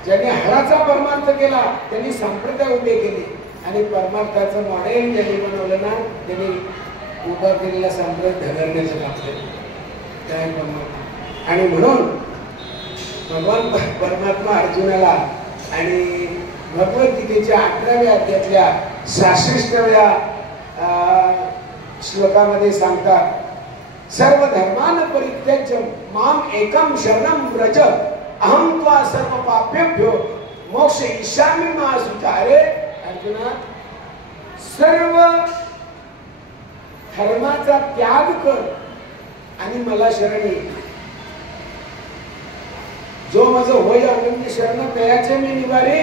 ज्यांनी हळाचा परमार्थ केला त्यांनी संप्रदाय उभे केले आणि परमार्थाचं मॉडेल ज्यांनी बनवलं ना त्यांनी उभा केलेला संप्रदाय ढगरण्याचं काम केलं. आणि म्हणून भगवान परमात्मा अर्जुनाला आणि भगवद्गीतेच्या 11व्या अध्यायातल्या 66व्या श्लोकामध्ये सांगतात, सर्व धर्मान परित्यज्य माम एकम शरणम व्रज अहम त्वा सर्व पापेभ्यो मोक्षयिष्यामि मा शुचा. अरे अर्जुना, सर्व धर्माचा त्याग कर आणि मला शरण ये. जो माझं होय आनंदी शरण तयाचे मी निवारे.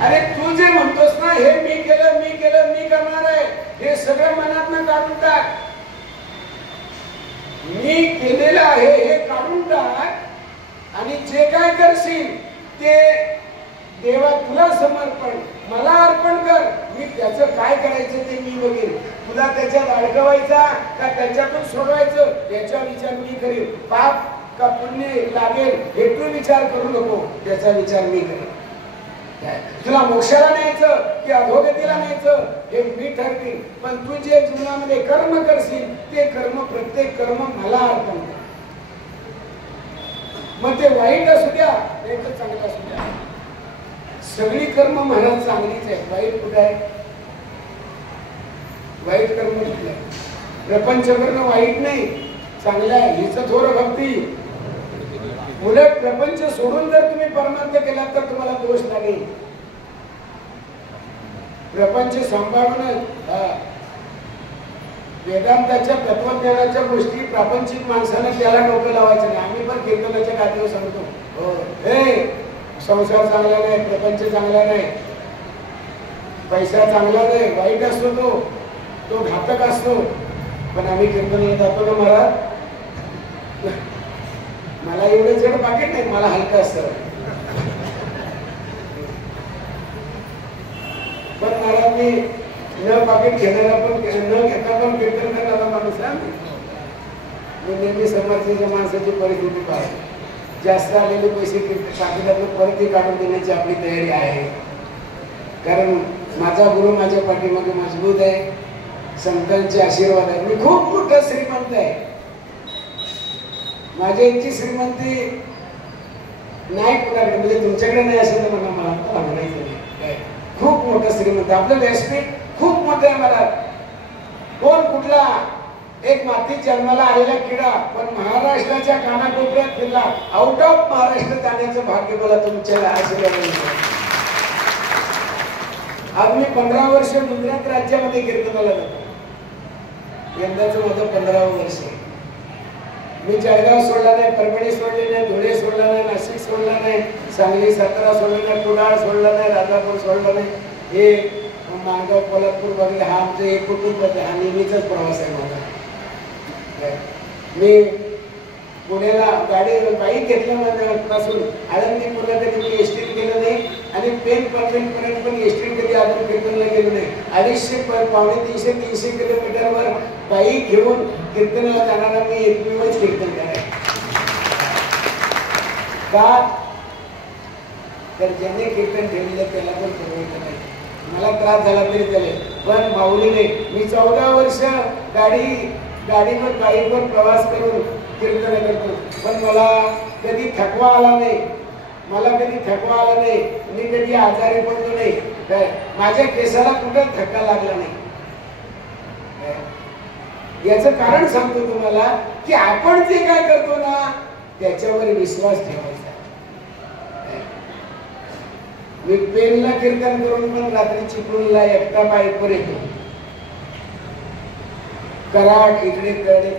अरे तू जे म्हणतोस ना हे मी केलं मी करणार आहे, हे सगळं मनातनं काढून टाक. मी केलेलं आहे हे काढून टाक आणि जे काय करशील ते देवा तुला समर्पण, मला अर्पण कर. मी त्याचं काय करायचं ते मी बघेन. तुला त्याच्यात अडकवायचा का त्याच्यातून सोडवायचं याचा विचार मी करेन. पाप का पुण्य लागेल हे तू विचार करू नको, त्याचा विचार मी करेन. तुला मोक्षाला न्यायचं की अधोगतीला न्यायचं हे मी ठरवीन. पण तू जे जीवनामध्ये कर्म करशील ते कर्म, प्रत्येक कर्म मला अर्पण कर. मग ते वाईट असू द्या नाही तर चांगलं असू द्या, सगळी कर्म महाराज चांगलीच आहे. वाईट कुठे आहे? वाईट कर्म कुठलं आहे? प्रपंच करणं वाईट नाही, चांगलं आहे. हिचं थोर भक्ती. उलट प्रपंच सोडून जर तुम्ही परमार्थ केला तर तुम्हाला दोष लागेल. प्रपंच सांभाळून वेदांताच्या तत्वज्ञानाच्या गोष्टी प्रापंचिक माणसाने त्याला डोकं लावायचं नाही. आम्ही पण कीर्तनाच्या गादीवर सांगतो, हे संसार चांगला नाही, प्रपंच चांगला नाही, पैसा चांगला नाही, वाईट असतो तो घातक असतो. पण आम्ही कीर्तनाला जातो ना महाराज, मला एवढं जड पाकिट नाही, मला हलकं असतं. पण महाराज मी न पाकिट घेणारा पण न घेता पण कीर्तन करणारा माणूस आहे. मी नेहमी समर्थीच्या माणसाची परिस्थिती पाहतो. जास्त आलेले पैसे पाकिटातून परत काढून देण्याची आपली तयारी आहे. कारण माझा गुरु माझ्या पाठीमागे मजबूत आहे, संतांचे आशीर्वाद आहे. मी खूप मोठा श्रीमंत आहे. माझ्या इतकी श्रीमंती नाही कुणाकडे, म्हणजे तुमच्याकडे नाही असं तर मला म्हणायचं नाही. खूप मोठा श्रीमंत, आपलं व्यासपीठ खूप मोठं आहे. मला कोण कुठला एक माती जन्माला आलेला किडा पण महाराष्ट्राच्या कानाकोपऱ्यात फिरला, आउट ऑफ महाराष्ट्र जाण्याचं भाग्य मला तुमच्या आशीर्वादाने. आज मी 15 वर्ष गुजरात राज्यामध्ये कीर्तनाला जातो. यंदाचं माझं 15वं वर्ष आहे. मी जळगाव सोडला नाही, परभणी सोडली नाही, धुळे सोडला नाही, नाशिक सोडला नाही, सांगली सातारा सोडला नाही, कुडाळ सोडला नाही, राजापूर सोडला नाही. हे माणगाव कोल्हापूर वगैरे हा आमचं एक कुटुंब आहे. हा नेहमीचाच प्रवास आहे माझा. मी पुण्याला गाडी बाईक घेतल्यापासून आळंदी पुन्हा कधी मी एसटीत गेलो नाही आणि पेन पर्यंत पण एसटीत कधी अजून कीर्तनला गेलो नाही. 250 पावणे 300 किलोमीटरवर बाईक घेऊन कीर्तनाला जाणारा मी एकमेवच कीर्तनकार आहे. का तर ज्याने कीर्तन ठेवलेलं त्याला पण परवडत नाही. मला त्रास झाला तरी चालेल, पण माऊलीने मी 14 वर्ष गाडीवर बाईकवर प्रवास करून कीर्तन करतो, पण मला कधी थकवा आला नाही. मी कधी आजारी पडलो नाही. माझ्या केसाला कुठं धक्का लागला नाही. याचं कारण सांगतो तुम्हाला की आपण जे काय करतो ना त्याच्यावर विश्वास ठेवायचा. मी पेनला कीर्तन करून पण रात्री चिपळूणला एकटा बाईकवर येतो. कराड इकडे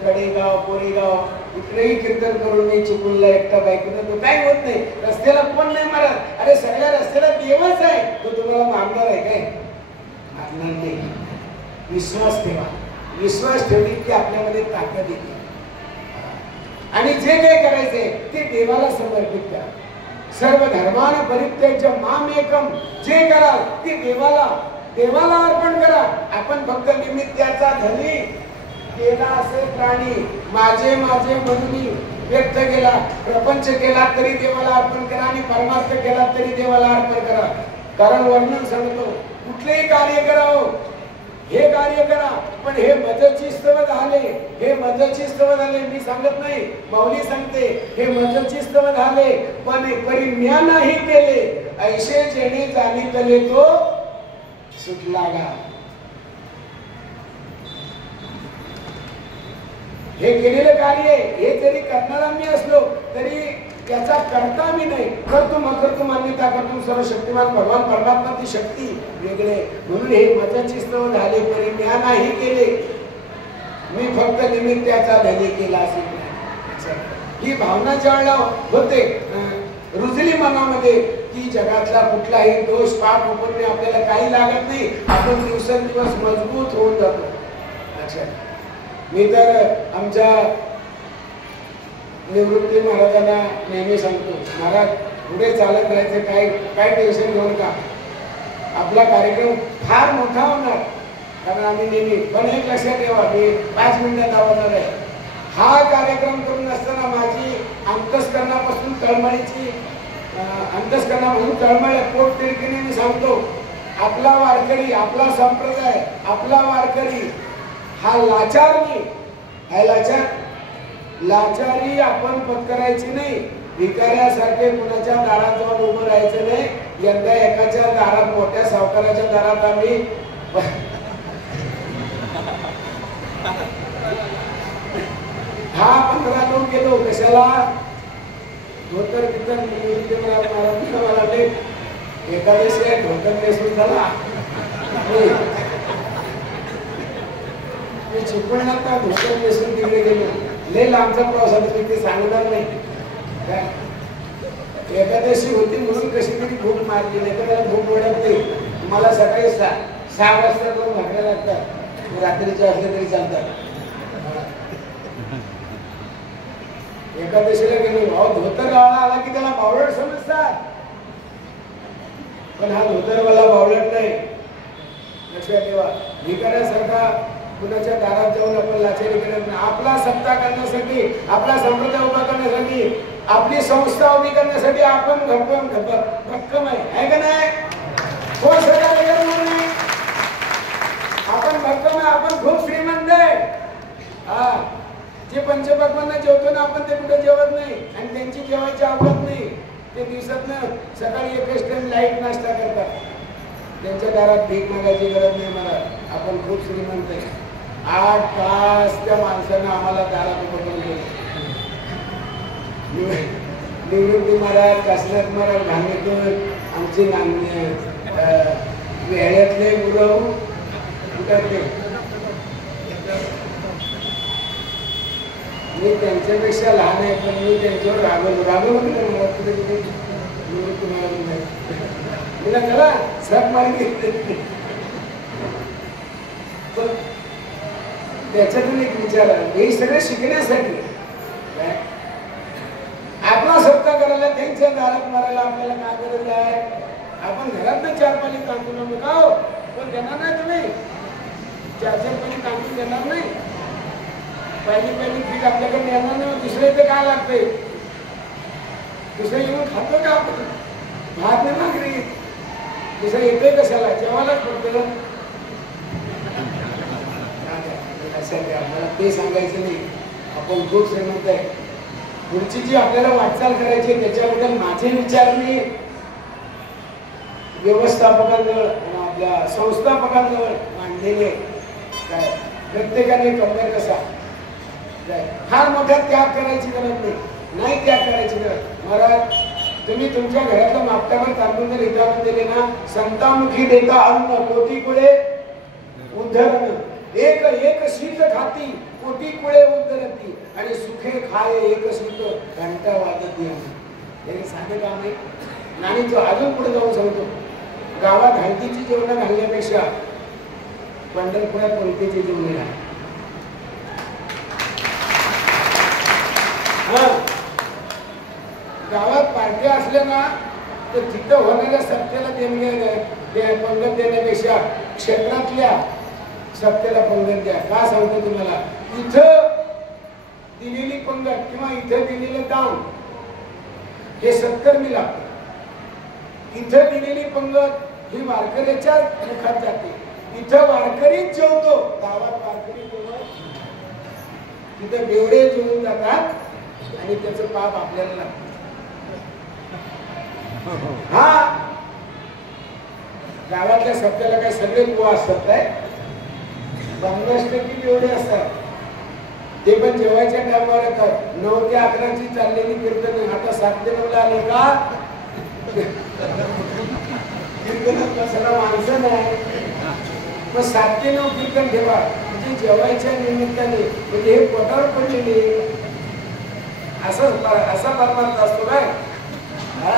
कडेगाव कोरेगाव इकडेही कीर्तन करून मी चिपळूणला एकटा बाईकवर येतो. काय होत नाही, रस्त्याला कोण नाही मारत. अरे सगळ्या रस्त्याला देवच आहे, तो तुम्हाला मारणार आहे काय? मारणार नाही. विश्वास ठेवा. विश्वास ठेवली की आपल्यामध्ये ताकद येते आणि जे काही करायचंय ते देवाला समर्पित करा. सर्व धर्मान परित्यज्य माम एकम, जे कराल ते देवाला अर्पण करा. आपण फक्त निमित्ताचा धनी केला असे प्राणी माझे म्हणून व्यक्त केला, प्रपंच केला तरी देवाला अर्पण करा आणि परमार्थ केला तरी देवाला अर्पण करा. कारण वर्णन सांगतो, कुठलेही कार्य करावं, हे कार्य करा पण हे मजची स्तव झाले, मी सांगत नाही, माऊली सांगते हे मजची स्तव झाले पण परिम्या नाही केले, ऐशे जेणे जाणीतले तो सुटला गा. हे केलेलं कार्य हे जरी करणारा मी असलो तरी त्याचा करता मी नाही. करतो मान्यता करतो सर्वशक्तिमान भगवान परमात्मा ती शक्ती वेगळे, म्हणून हे मजाची स्तव झाले परिम्या नाही केले, मी फक्त निमित्ताचा धनी केला असे. ही भावना ज्यावेळेला होते रुजली मनामध्ये की जगातला कुठलाही दोष पाप उपन्य आपल्याला काही लागत नाही, आपण दिवसेंदिवस मजबूत होऊन जातो. अच्छा, मी तर आमच्या निवृत्ती महाराजांना नेहमी सांगतो, महाराज पुढे चालत राहायचं, काय टेन्शन घेऊ नका, आपला कार्यक्रम फार मोठा होणार. कारण आम्ही नेहमी, पण एक लक्षात ठेवा, मी 5 मिनिटात आवडणार आहे. हा कार्यक्रम करून असताना माझी अंतस्करणापासून तळमळ पोट तिडकीने मी सांगतो, आपला वारकरी, आपला संप्रदाय, आपला वारकरी हा लाचार नाही. लाचारी आपण पत्करायची नाही. भिकाऱ्यासारखे कुणाच्या दारात जाऊन उभं राहायचं नाही. यंदा एकाच्या दारात, मोठ्या सावकाराच्या दारात आम्ही 10-15 लोक गेलो. कशाला? धोतर कीर्तन मला एकादशी आहे, धोतर नेसून झाला. मी चिपळूणला धोतर नेसून तिकडे गेलो. लय लांबचा प्रवास होता, ते सांगणार नाही. एकादशी होती म्हणून कशी तरी भूक मारली, नाही तर त्याला भूक ओढत नाही. मला सकाळी 6 वाजता 2 भाकऱ्या लागतात, रात्रीच्या असल्या तरी चालतात. एकादशीला गेलो, धोतर लावला आला की त्याला बावळट समजतात, पण हा धोतरवाला बावळट नाही. लक्षात ठेवा, भिकाऱ्यासारखा कुणाच्या दारात जाऊन आपण लाचारी करत नाही. आपला सत्ता करण्यासाठी, आपला संप्रदाय उभा करण्यासाठी, आपली संस्था उभी करण्यासाठी आपण भक्कम आहे का नाही? कोण सरकार नाही, आपण भक्कम आहे, आपण खूप श्रीमंत आहे. हा, जे पंचपक्वान्न जेवतो ना आपण, ते कुठे जेवत नाही आणि त्यांची जेवायची आवडत नाही. ते दिवसातनं सकाळी एकच टाइम लाईट नाश्ता करतात. त्यांच्या दारात भीक मागायची गरज नाही मला, आपण खूप श्रीमंत आहे. 8 तास त्या माणसानं आम्हाला दारात उभं केलं. निवृत्ती महाराज, काशीनाथ महाराज, घाणेकर, आमचे वेळ्यातले गुरव उठते. मी त्यांच्यापेक्षा लहान आहे, पण मी त्यांच्यावर रागवलो मला कुठे कुठे निवृत्ती महाराज नाही त्याला सग मारी. त्याच्यातून एक विचार आहे, हे सगळं शिकण्यासाठी. आपला सत्ता करायला त्यांच्या दारात मारायला आपल्याला काय गरज आहे? आपण घरात 4 पाणी तांदूळ का हो, पण देणार नाही तुम्ही? 4 पाणी तांदूळ देणार नाही? पहिली पीठ आपल्याकडे येणार नाही, दुसरे इथे काय लागते? दुसरं येऊन खातो का आपण? भात नाही मागणी, दुसरं येतोय कशाला? जेवायलाच पडतं. मला ते सांगायचं नाही, आपण खूप श्रीमंत आहे. पुढची जी आपल्याला वाटचाल करायची त्याच्याबद्दल माझे विचार मी व्यवस्थापकांजवळ, आपल्या संस्थापकांजवळ मांडलेले. काय प्रत्येकाने कंपेअर कसा फार मोठा त्याग करायची गरज नाही त्याग करायची गरज. महाराज, तुम्ही तुमच्या घरातलं मापटावर तांदूळ जर इथं दिले ना, संतामुखी देता अन्न कोटी कुळे उद्धरण, एक एक शीत खाती कोटी कुळे उद्धरती, आणि सुखे खाय एक शीत घंटा वाजती. हे साधे काम आहे. आणि तो अजून पुढे जाऊन सांगतो, गावात हळदीची जेवण घालण्यापेक्षा पंढरपुरात कोणतीची जेवण घाल. गावात पार्ट्या असल्या ना, तर तिथं होणाऱ्या सत्तेला पंगत देण्यापेक्षा क्षेत्रातल्या सत्तेला पंगत द्या. का सांगतो तुम्हाला, इथं दिलेली पंगत किंवा इथं दिलेलं दान हे सत्कर्मी लागतं. इथं दिलेली पंगत ही वारकऱ्याच्या मुखात जाते. इथं वारकरीच जेवतो, गावात वारकरी जेवत, तिथं बेवडे जेवून जातात आणि त्याचं पाप आपल्याला लागतं. हा, गावातल्या सत्याला काय सगळे बुवा असतात काय? 50% बेवडे असतात. ते पण जेवायच्या टायमावर येतात. 9 ते 11 ची चाललेली कीर्तन आता 7 ते 9 ला आले का? कीर्तनात बसायला माणसं नाही, मग 7 ते 9 कीर्तन ठेवा. म्हणजे जेवायच्या निमित्ताने, म्हणजे हे पोटावर पडलेले असा परमार्थ असतो काय? हा,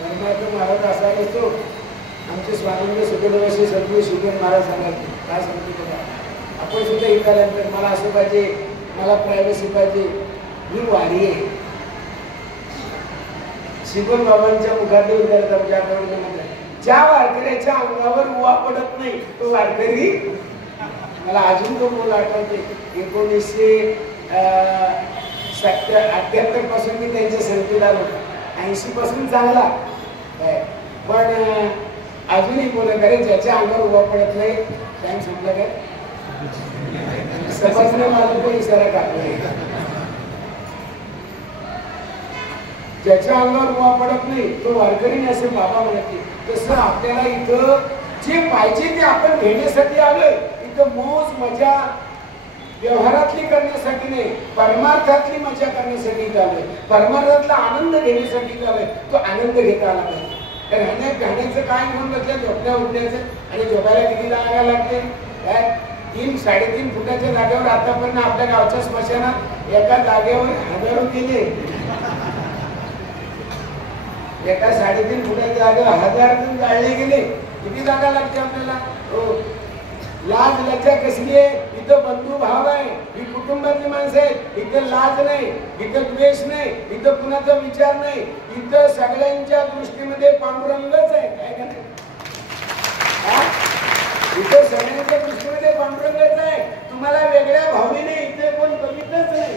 परमार्थ महाराज असा असतो. आमचे स्वानंद सुखदेवाशी सद्गुरू शिकवण महाराज सांगायचे. काय सांगते बघा, आपण सुद्धा इथं मला असं पाहिजे, मला प्रायव्हसी पाहिजे, ही वारी आहे. शिकवण बाबांच्या मुखात ज्या वारकऱ्याच्या अंगावर उवा पडत नाही तो वारकरी. मला अजून तो बोल आठवते, 1978 पासून मी त्यांच्या संगतीत आलो. 80 पासून चांगला, पण अजूनही बोलत करे ज्याच्या अंगावर उभा पडत नाही. टाइम संपला काय? समजणे माझं पण इशारा टाकला. ज्याच्या अंगावर उभा पडत नाही तो वारकरी नाही असे बाबा म्हणते. तसं आपल्याला इथं जे पाहिजे ते आपण घेण्यासाठी आलोय. इथं मोज मजा व्यवहारातली करण्यासाठी नाही, परमार्थातली मजा करण्यासाठी इथं आलोय. परमार्थातला आनंद घेण्यासाठी आलोय. तो आनंद घेता आला पाहिजे. राहण्यात गाण्याचं काय म्हणून बसल्या झोपण्या उठण्याचं, आणि झोपायला किती जागा लागते काय? 3-3.5 फुटाच्या जागेवर आतापर्यंत आपल्या गावच्या स्मशानात एका जागेवर 1000 गेले. एका 3.5 फुटाच्या जागेवर 1000 जण जाळले गेले. किती जागा लागते आपल्याला? हो, लाज लज्जा कसली आहे? इथं बंधू भाव आहे, ही कुटुंबातली माणसं आहेत. इथं लाज नाही, इथं द्वेष नाही, इथं कुणाचा विचार नाही. इथं सगळ्यांच्या दृष्टीमध्ये पांडुरंगच आहे. काय का नाही? इथं सगळ्यांच्या दृष्टीमध्ये पांडुरंगच आहे. तुम्हाला वेगळ्या भावनेने इथे कोण बघितलंच नाही.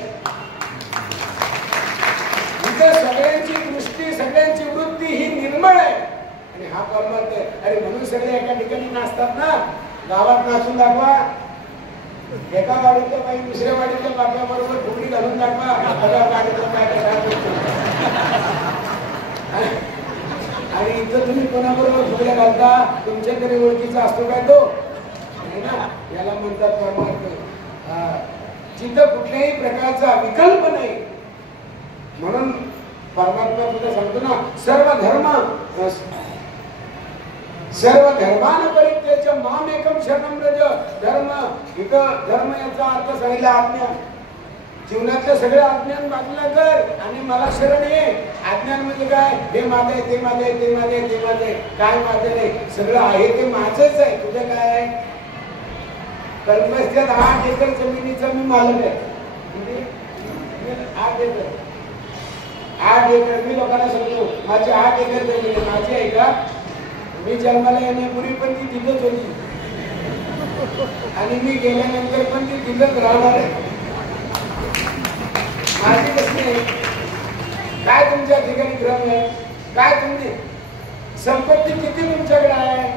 इथं सगळ्यांची दृष्टी, सगळ्यांची वृत्ती ही निर्मळ आहे आणि हा परमार्थ आहे. अरे म्हणून सगळे एका ठिकाणी नाचतात ना. गावात नाचून दाखवा, एका वाडीतल्या बाई दुसऱ्या वाडीतल्या बाप्या बरोबर फुगडी घालून दाखवा. आणि इथं तुम्ही कोणाबरोबर फुगड्या घालता? तुमच्याकडे ओळखीचा असतो काय तो? नाही ना. याला म्हणतात परमार्थ. जिथं कुठल्याही प्रकारचा विकल्प नाही. म्हणून परमात्मा तुला सांगतो ना, सर्व धर्मान परित्यज्य माम एकम शरणं व्रज. धर्म, इथं धर्म याचा अर्थ सांगितला आज्ञा. जीवनातलं सगळं अज्ञान बाजूला कर आणि मला शरण ये. अज्ञान म्हणजे काय? हे माझं आहे, ते माझं आहे, ते माझं आहे, ते माझं आहे. काय माझं नाही, सगळं आहे ते माझंच आहे. तुझं काय आहे? कल्पस्त्यात 8 एकर जमिनीचा मी मालक आहे. म्हणजे 8 एकर मी लोकांना सांगतो, माझी 8 एकर जमीन आहे. माझी आहे का? मी जन्माला येण्यापूर्वी पण ती तिथंच होती आणि मी गेल्यानंतर पण ती तिथंच राहणार आहे. माझी कसली आहे? काय तुमच्या ठिकाणी ग्रह आहे? काय तुम्ही संपत्ती किती तुमच्याकडे आहे?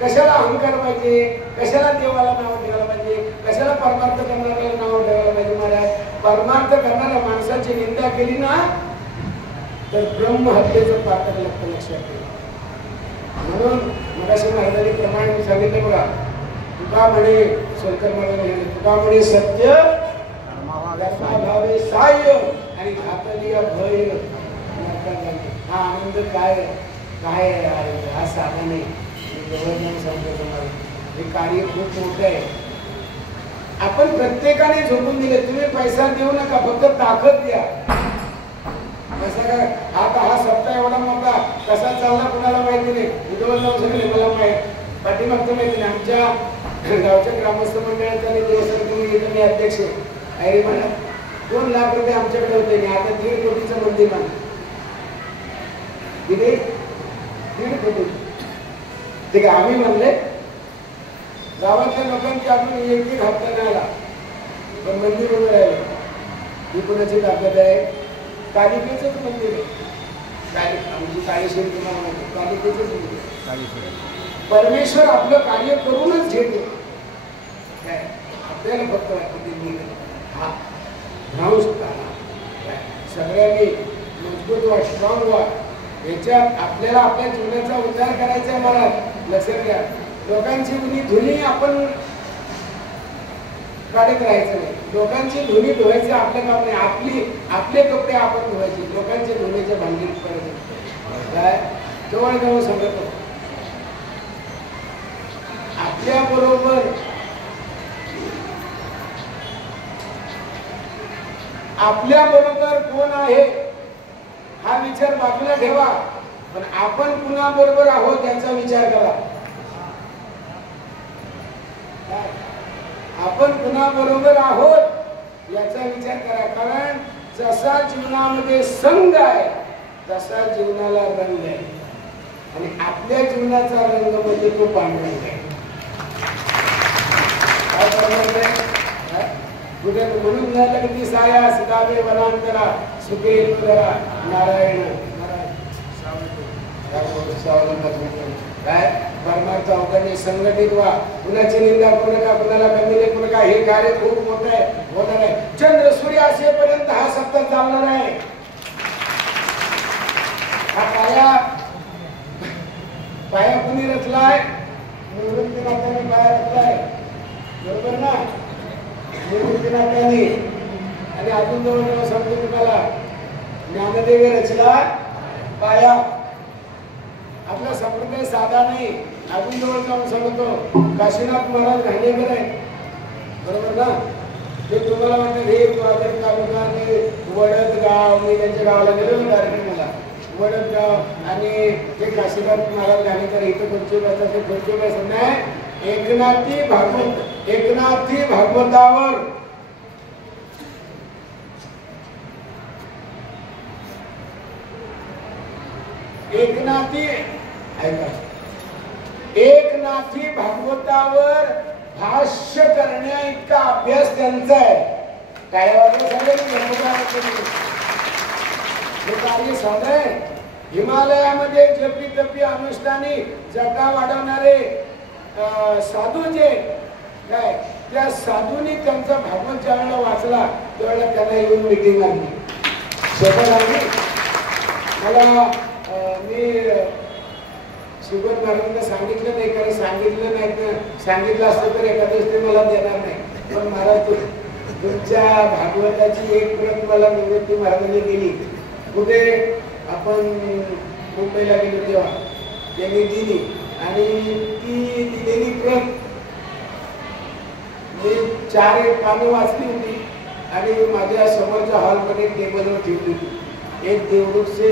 कशाला अहंकार पाहिजे? कशाला देवाला नाव ठेवायला पाहिजे? कशाला परमार्थ करणाऱ्याला नाव ठेवायला पाहिजे? महाराज, परमार्थ करणाऱ्या माणसाची निंदा केली ना तर ब्रह्महत्येचं पातक लागतं. लक्षात ठेवा. म्हणून मगाशी महाराजांनी प्रमाण सांगितलं बघा. तुका म्हणे शंकर महाराज, तुका म्हणे सत्य भावे साह्य आणि घातलीय भय. हा आनंद काय काय आहे? हा साधा नाही. सांगतो तुम्हाला, हे कार्य खूप मोठं आहे. आपण प्रत्येकाने झोपून दिले. तुम्ही पैसा देऊ नका, फक्त ताकद द्या. कसं काय? आता हा सप्ताह एवढा मोठा कसा चालला कुणाला माहिती नाही. उद्योग जाऊ शकले मला माहित, पाठीमागचं माहिती नाही. आमच्या गावच्या ग्रामस्थ मंडळाचा आणि देवस्थान मी अध्यक्ष आहे. म्हणा 2 लाख रुपये आमच्याकडे होते नाही. आता 1.5 कोटीचं मंदिर बांध. किती? 1.5 कोटी. ठीक आहे. आम्ही म्हणले गावातल्या लोकांची आपण एक हप्ता नाही आला पण मंदिर उभं राहिलं. ही कुणाची ताकद आहे? कालिकेचंच मंदिर आहे. आमची काळेश्वरी तुम्हाला म्हणतो, कालिकेचंच मंदिर. परमेश्वर आपलं कार्य करूनच घेतो. काय आपल्याला फक्त वाटतं हा राहू शकता. सगळ्यांनी मजबूत व्हा, स्ट्रॉंग व्हा. याच्यात आपल्याला आपल्या जीवनाचा उद्धार करायचा आहे. मला लक्षात घ्या, लोकांची धुनी आपण काढत राहायचं नाही. लोकांची धुनी धुवायची आपलं काम नाही. आपले कपडे आपण धुवायचे. लोकांचे धुण्याच्या भांडीत पडत काय जवळ सांगतो. आपल्या बरोबर कोण आहे हा विचार बाजूला ठेवा, पण आपण कुणा बरोबर आहोत याचा विचार करा. आपण कुणा बरोबर आहोत याचा विचार करा. कारण जसा जीवनामध्ये संग आहे तसा जीवनाला रंग आहे आणि आपल्या जीवनाचा रंग म्हणजे तो पांढरंग आहे. काय पांढरंग आहे? म्हणून म्हणाला की साया सदावे वनांतरा सुखे तुरा नारायण काय परमार्थ अवघडणे संघटित व्हा. कुणाची निंदा करू नका, कुणाला कमी लेखू नका. हे कार्य खूप मोठं आहे, होणार आहे. चंद्र सूर्य असेपर्यंत हा सप्ताह चालणार आहे. हा पाया कुणी रचलाय? निवृत्तीनाथांनी पाया रचलाय. बरोबर ना? निवृत्तीनाथांनी. आणि अजून जवळ सांगतो तुम्हाला, ज्ञानदेवी रचला पाया. आपला संप्रदाय साधा नाही. अजून जवळ जाऊन सांगतो, काशीनाथ महाराज घाणेकर आहे. बरोबर ना? ते तुम्हाला म्हणतात हे वादळ तालुका वडदगाव. मी त्यांच्या गावाला गेलो डायरेक्ट मला वडदगाव आणि ते काशीनाथ महाराज घाणेकर इथं कोणची बसतात. ते कोणची बसत नाही. एकनाथी भागवतावर एकनाथी भागवतावर भाष्य करण्या इतका अभ्यास त्यांचा आहे. काय कार्य साधय हिमालयामध्ये जपी तपी अनुष्ठानी जटा वाढवणारे साधू जे काय त्या साधूंनी त्यांचा भागवत ज्या वेळेला वाचला त्यावेळेला त्यांना येऊन मीटिंग आणली. स्वतः आणली. मला मी शिवगत महाराजांना सांगितलं नाही, कारण सांगितलं नाही तर सांगितलं असतं तर एखाद्या ते मला देणार नाही. पण महाराज तुमच्या भागवताची एक प्रत मला निवृत्ती महाराजांनी दिली. कुठे आपण मुंबईला गेलो तेव्हा त्यांनी दिली आणि ती दिलेली प्रत मी 4 पानं वाचली होती आणि माझ्या समोरच्या हॉलमध्ये टेबलवर ठेवली होती. एक देवडूकचे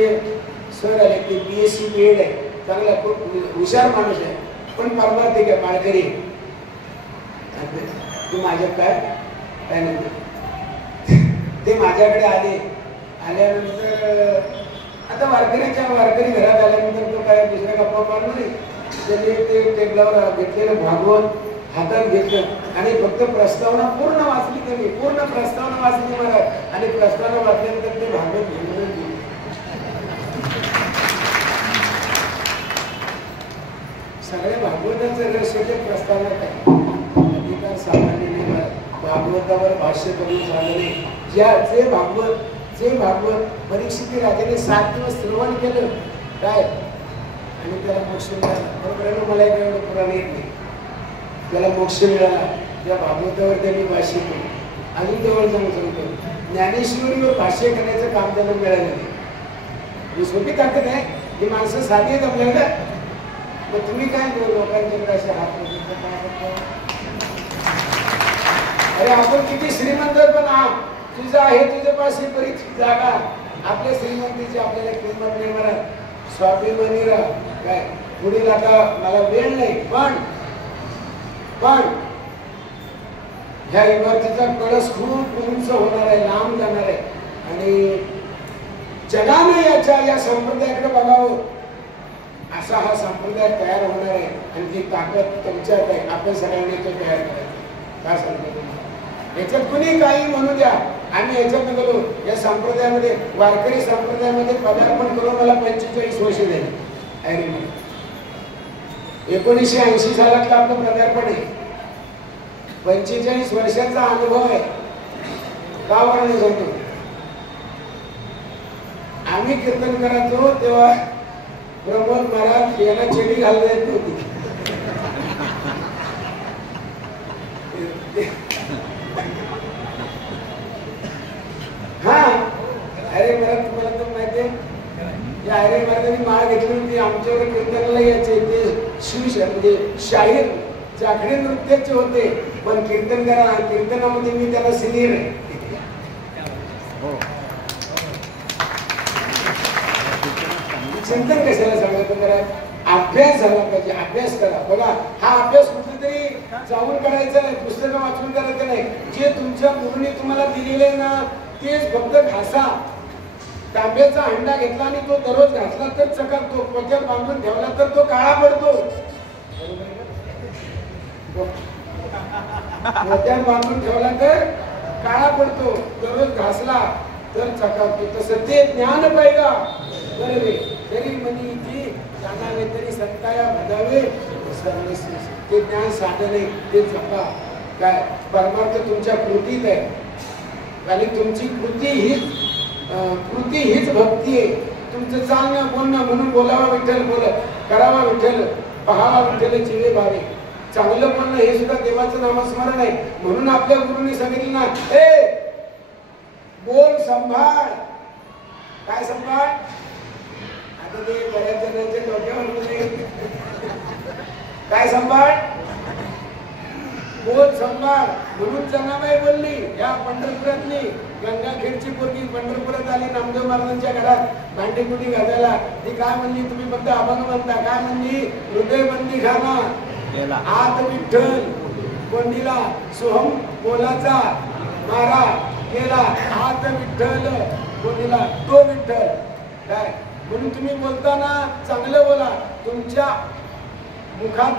सर आले, ते BSc पेड आहे, चांगला खूप हुशार माणूस आहे, पण परमार्थिक आहे, माळकरी. तू माझ्या काय नाही ते माझ्याकडे आले. आल्यानंतर आता वारकरी घरात आल्यानंतर तो काय दुसऱ्या गप्पा मारला नाही. त्यांनी ते टेबलावर घेतलेलं भागवत हातात घेतलं आणि फक्त प्रस्तावना पूर्ण वाचली. त्यांनी पूर्ण प्रस्तावना वाचली महाराज आणि प्रस्तावना वाचल्यानंतर ते भागवत घेऊन गेले. सगळ्या भागवताचं रहस्य ते प्रस्तावनात आहे. अधिकार सामान्य नाही. भागवतावर भाष्य करून झालं. जे भागवत परीक्षित राजाने 7 दिवस श्रवण केलं काय आणि त्याला मोक्ष मिळाला. बरोबर मला एक एवढं पुराण येत नाही. त्याला मोक्ष मिळाला त्या भागवतावर त्यांनी भाष्य केलं. अजून जवळ जाऊन सांगतो ज्ञानेश्वरीवर भाष्य करण्याचं काम त्यांना मिळालं नाही. ही सोपी ताकद आहे. ही माणसं साधी आहेत आपल्याला. मग तुम्ही काय लोकांच्याकडे असे हात अरे आपण किती श्रीमंत पण आहात. तुझं आहे तुझ्या पाशी बरीच जागा. आपल्या श्रीमंतीची आपल्याला किंमत नाही म्हणा. स्वाभिमानी राहा. काय पुढील आता मला वेळ नाही पण ह्या इमारतीचा कळस खूप उंच होणार आहे, लांब जाणार आहे आणि जगाने या संप्रदायाकडे बघावं असा हा संप्रदाय तयार होणार आहे. आणि ती ताकद तुमच्यात आहे. आपण सगळ्यांनी तो तयार करायचा. काय सांगतो याच्यात कुणी काही म्हणू द्या. आम्ही याच्यात गेलो या संप्रदायामध्ये वारकरी संप्रदायामध्ये पदार्पण करून मला 45 वर्ष झाली. 1980 सालातलं आपलं पदार्पण आहे. 45 वर्षाचा अनुभव आहे. का वर्णन सांगतो. आम्ही कीर्तन करायचो तेव्हा प्रमोद महाराज यांना चेडी घालता येत नव्हती. हा अरे मला तुम्हाला तर माहिती आहे अरे महाराजांनी माळ घेतली होती. आमच्यावर कीर्तनाला यायचे ते म्हणजे शाहीर जाखडे नृत्याचे होते. पण कीर्तनामध्ये मी त्याला सिनियर आहे. चिंतन कशाला सांगतो जरा अभ्यास झाला पाहिजे. अभ्यास करा. बघा हा अभ्यास कुठेतरी जाऊन करायचा नाही, पुस्तकं वाचून करायचं नाही. जे तुमच्या गुरुने तुम्हाला दिलेले ना तेच फक्त घासा. तांब्याचा हंडा घेतला आणि तो दररोज घासला तर चकाकतो. पक्यात बांधून ठेवला तर तो काळा पडतो. पक्यात बांधून ठेवला तर काळा पडतो. दररोज घासला तर चकाकतो. तसं ते ज्ञान पाहिजे. तरी म्हणी ती जाणावे तरी संताया बधावे. ते ज्ञान साधन आहे ते जपा. काय परमार्थ तुमच्या कृतीत आहे आणि तुमची कृती हीच भक्ती आहे. तुमचं चालणं बोलणं म्हणून बोलावा विठ्ठल बोल, करावा विठ्ठल, पहावा विठ्ठल जीवे भावे. चांगलं बोलणं हे सुद्धा देवाचं नामस्मरण आहे. म्हणून आपल्या गुरुंनी सांगितलं ना ए बोल संभाळ. काय संभाळ. आता ते बऱ्याच जणांच्या डोक्यावर काय संभाळ. बोल संभाळ. म्हणून जनाबाई बोलली या पंढरपुरातली गंगाखेडची पोरगी पंढरपुरात आली नामदेव महाराजांच्या घरात भांडीकुटी घालायला. ती काय म्हणली. तुम्ही फक्त अभंग म्हणता. काय म्हणली. हृदय बंदी खाना आत विठ्ठल कोंडीला सोहम बोलाचा मारा केला आत विठ्ठल कोंडीला तो विठ्ठल काय म्हणून तुम्ही बोलताना चांगलं बोला तुमच्या मुखात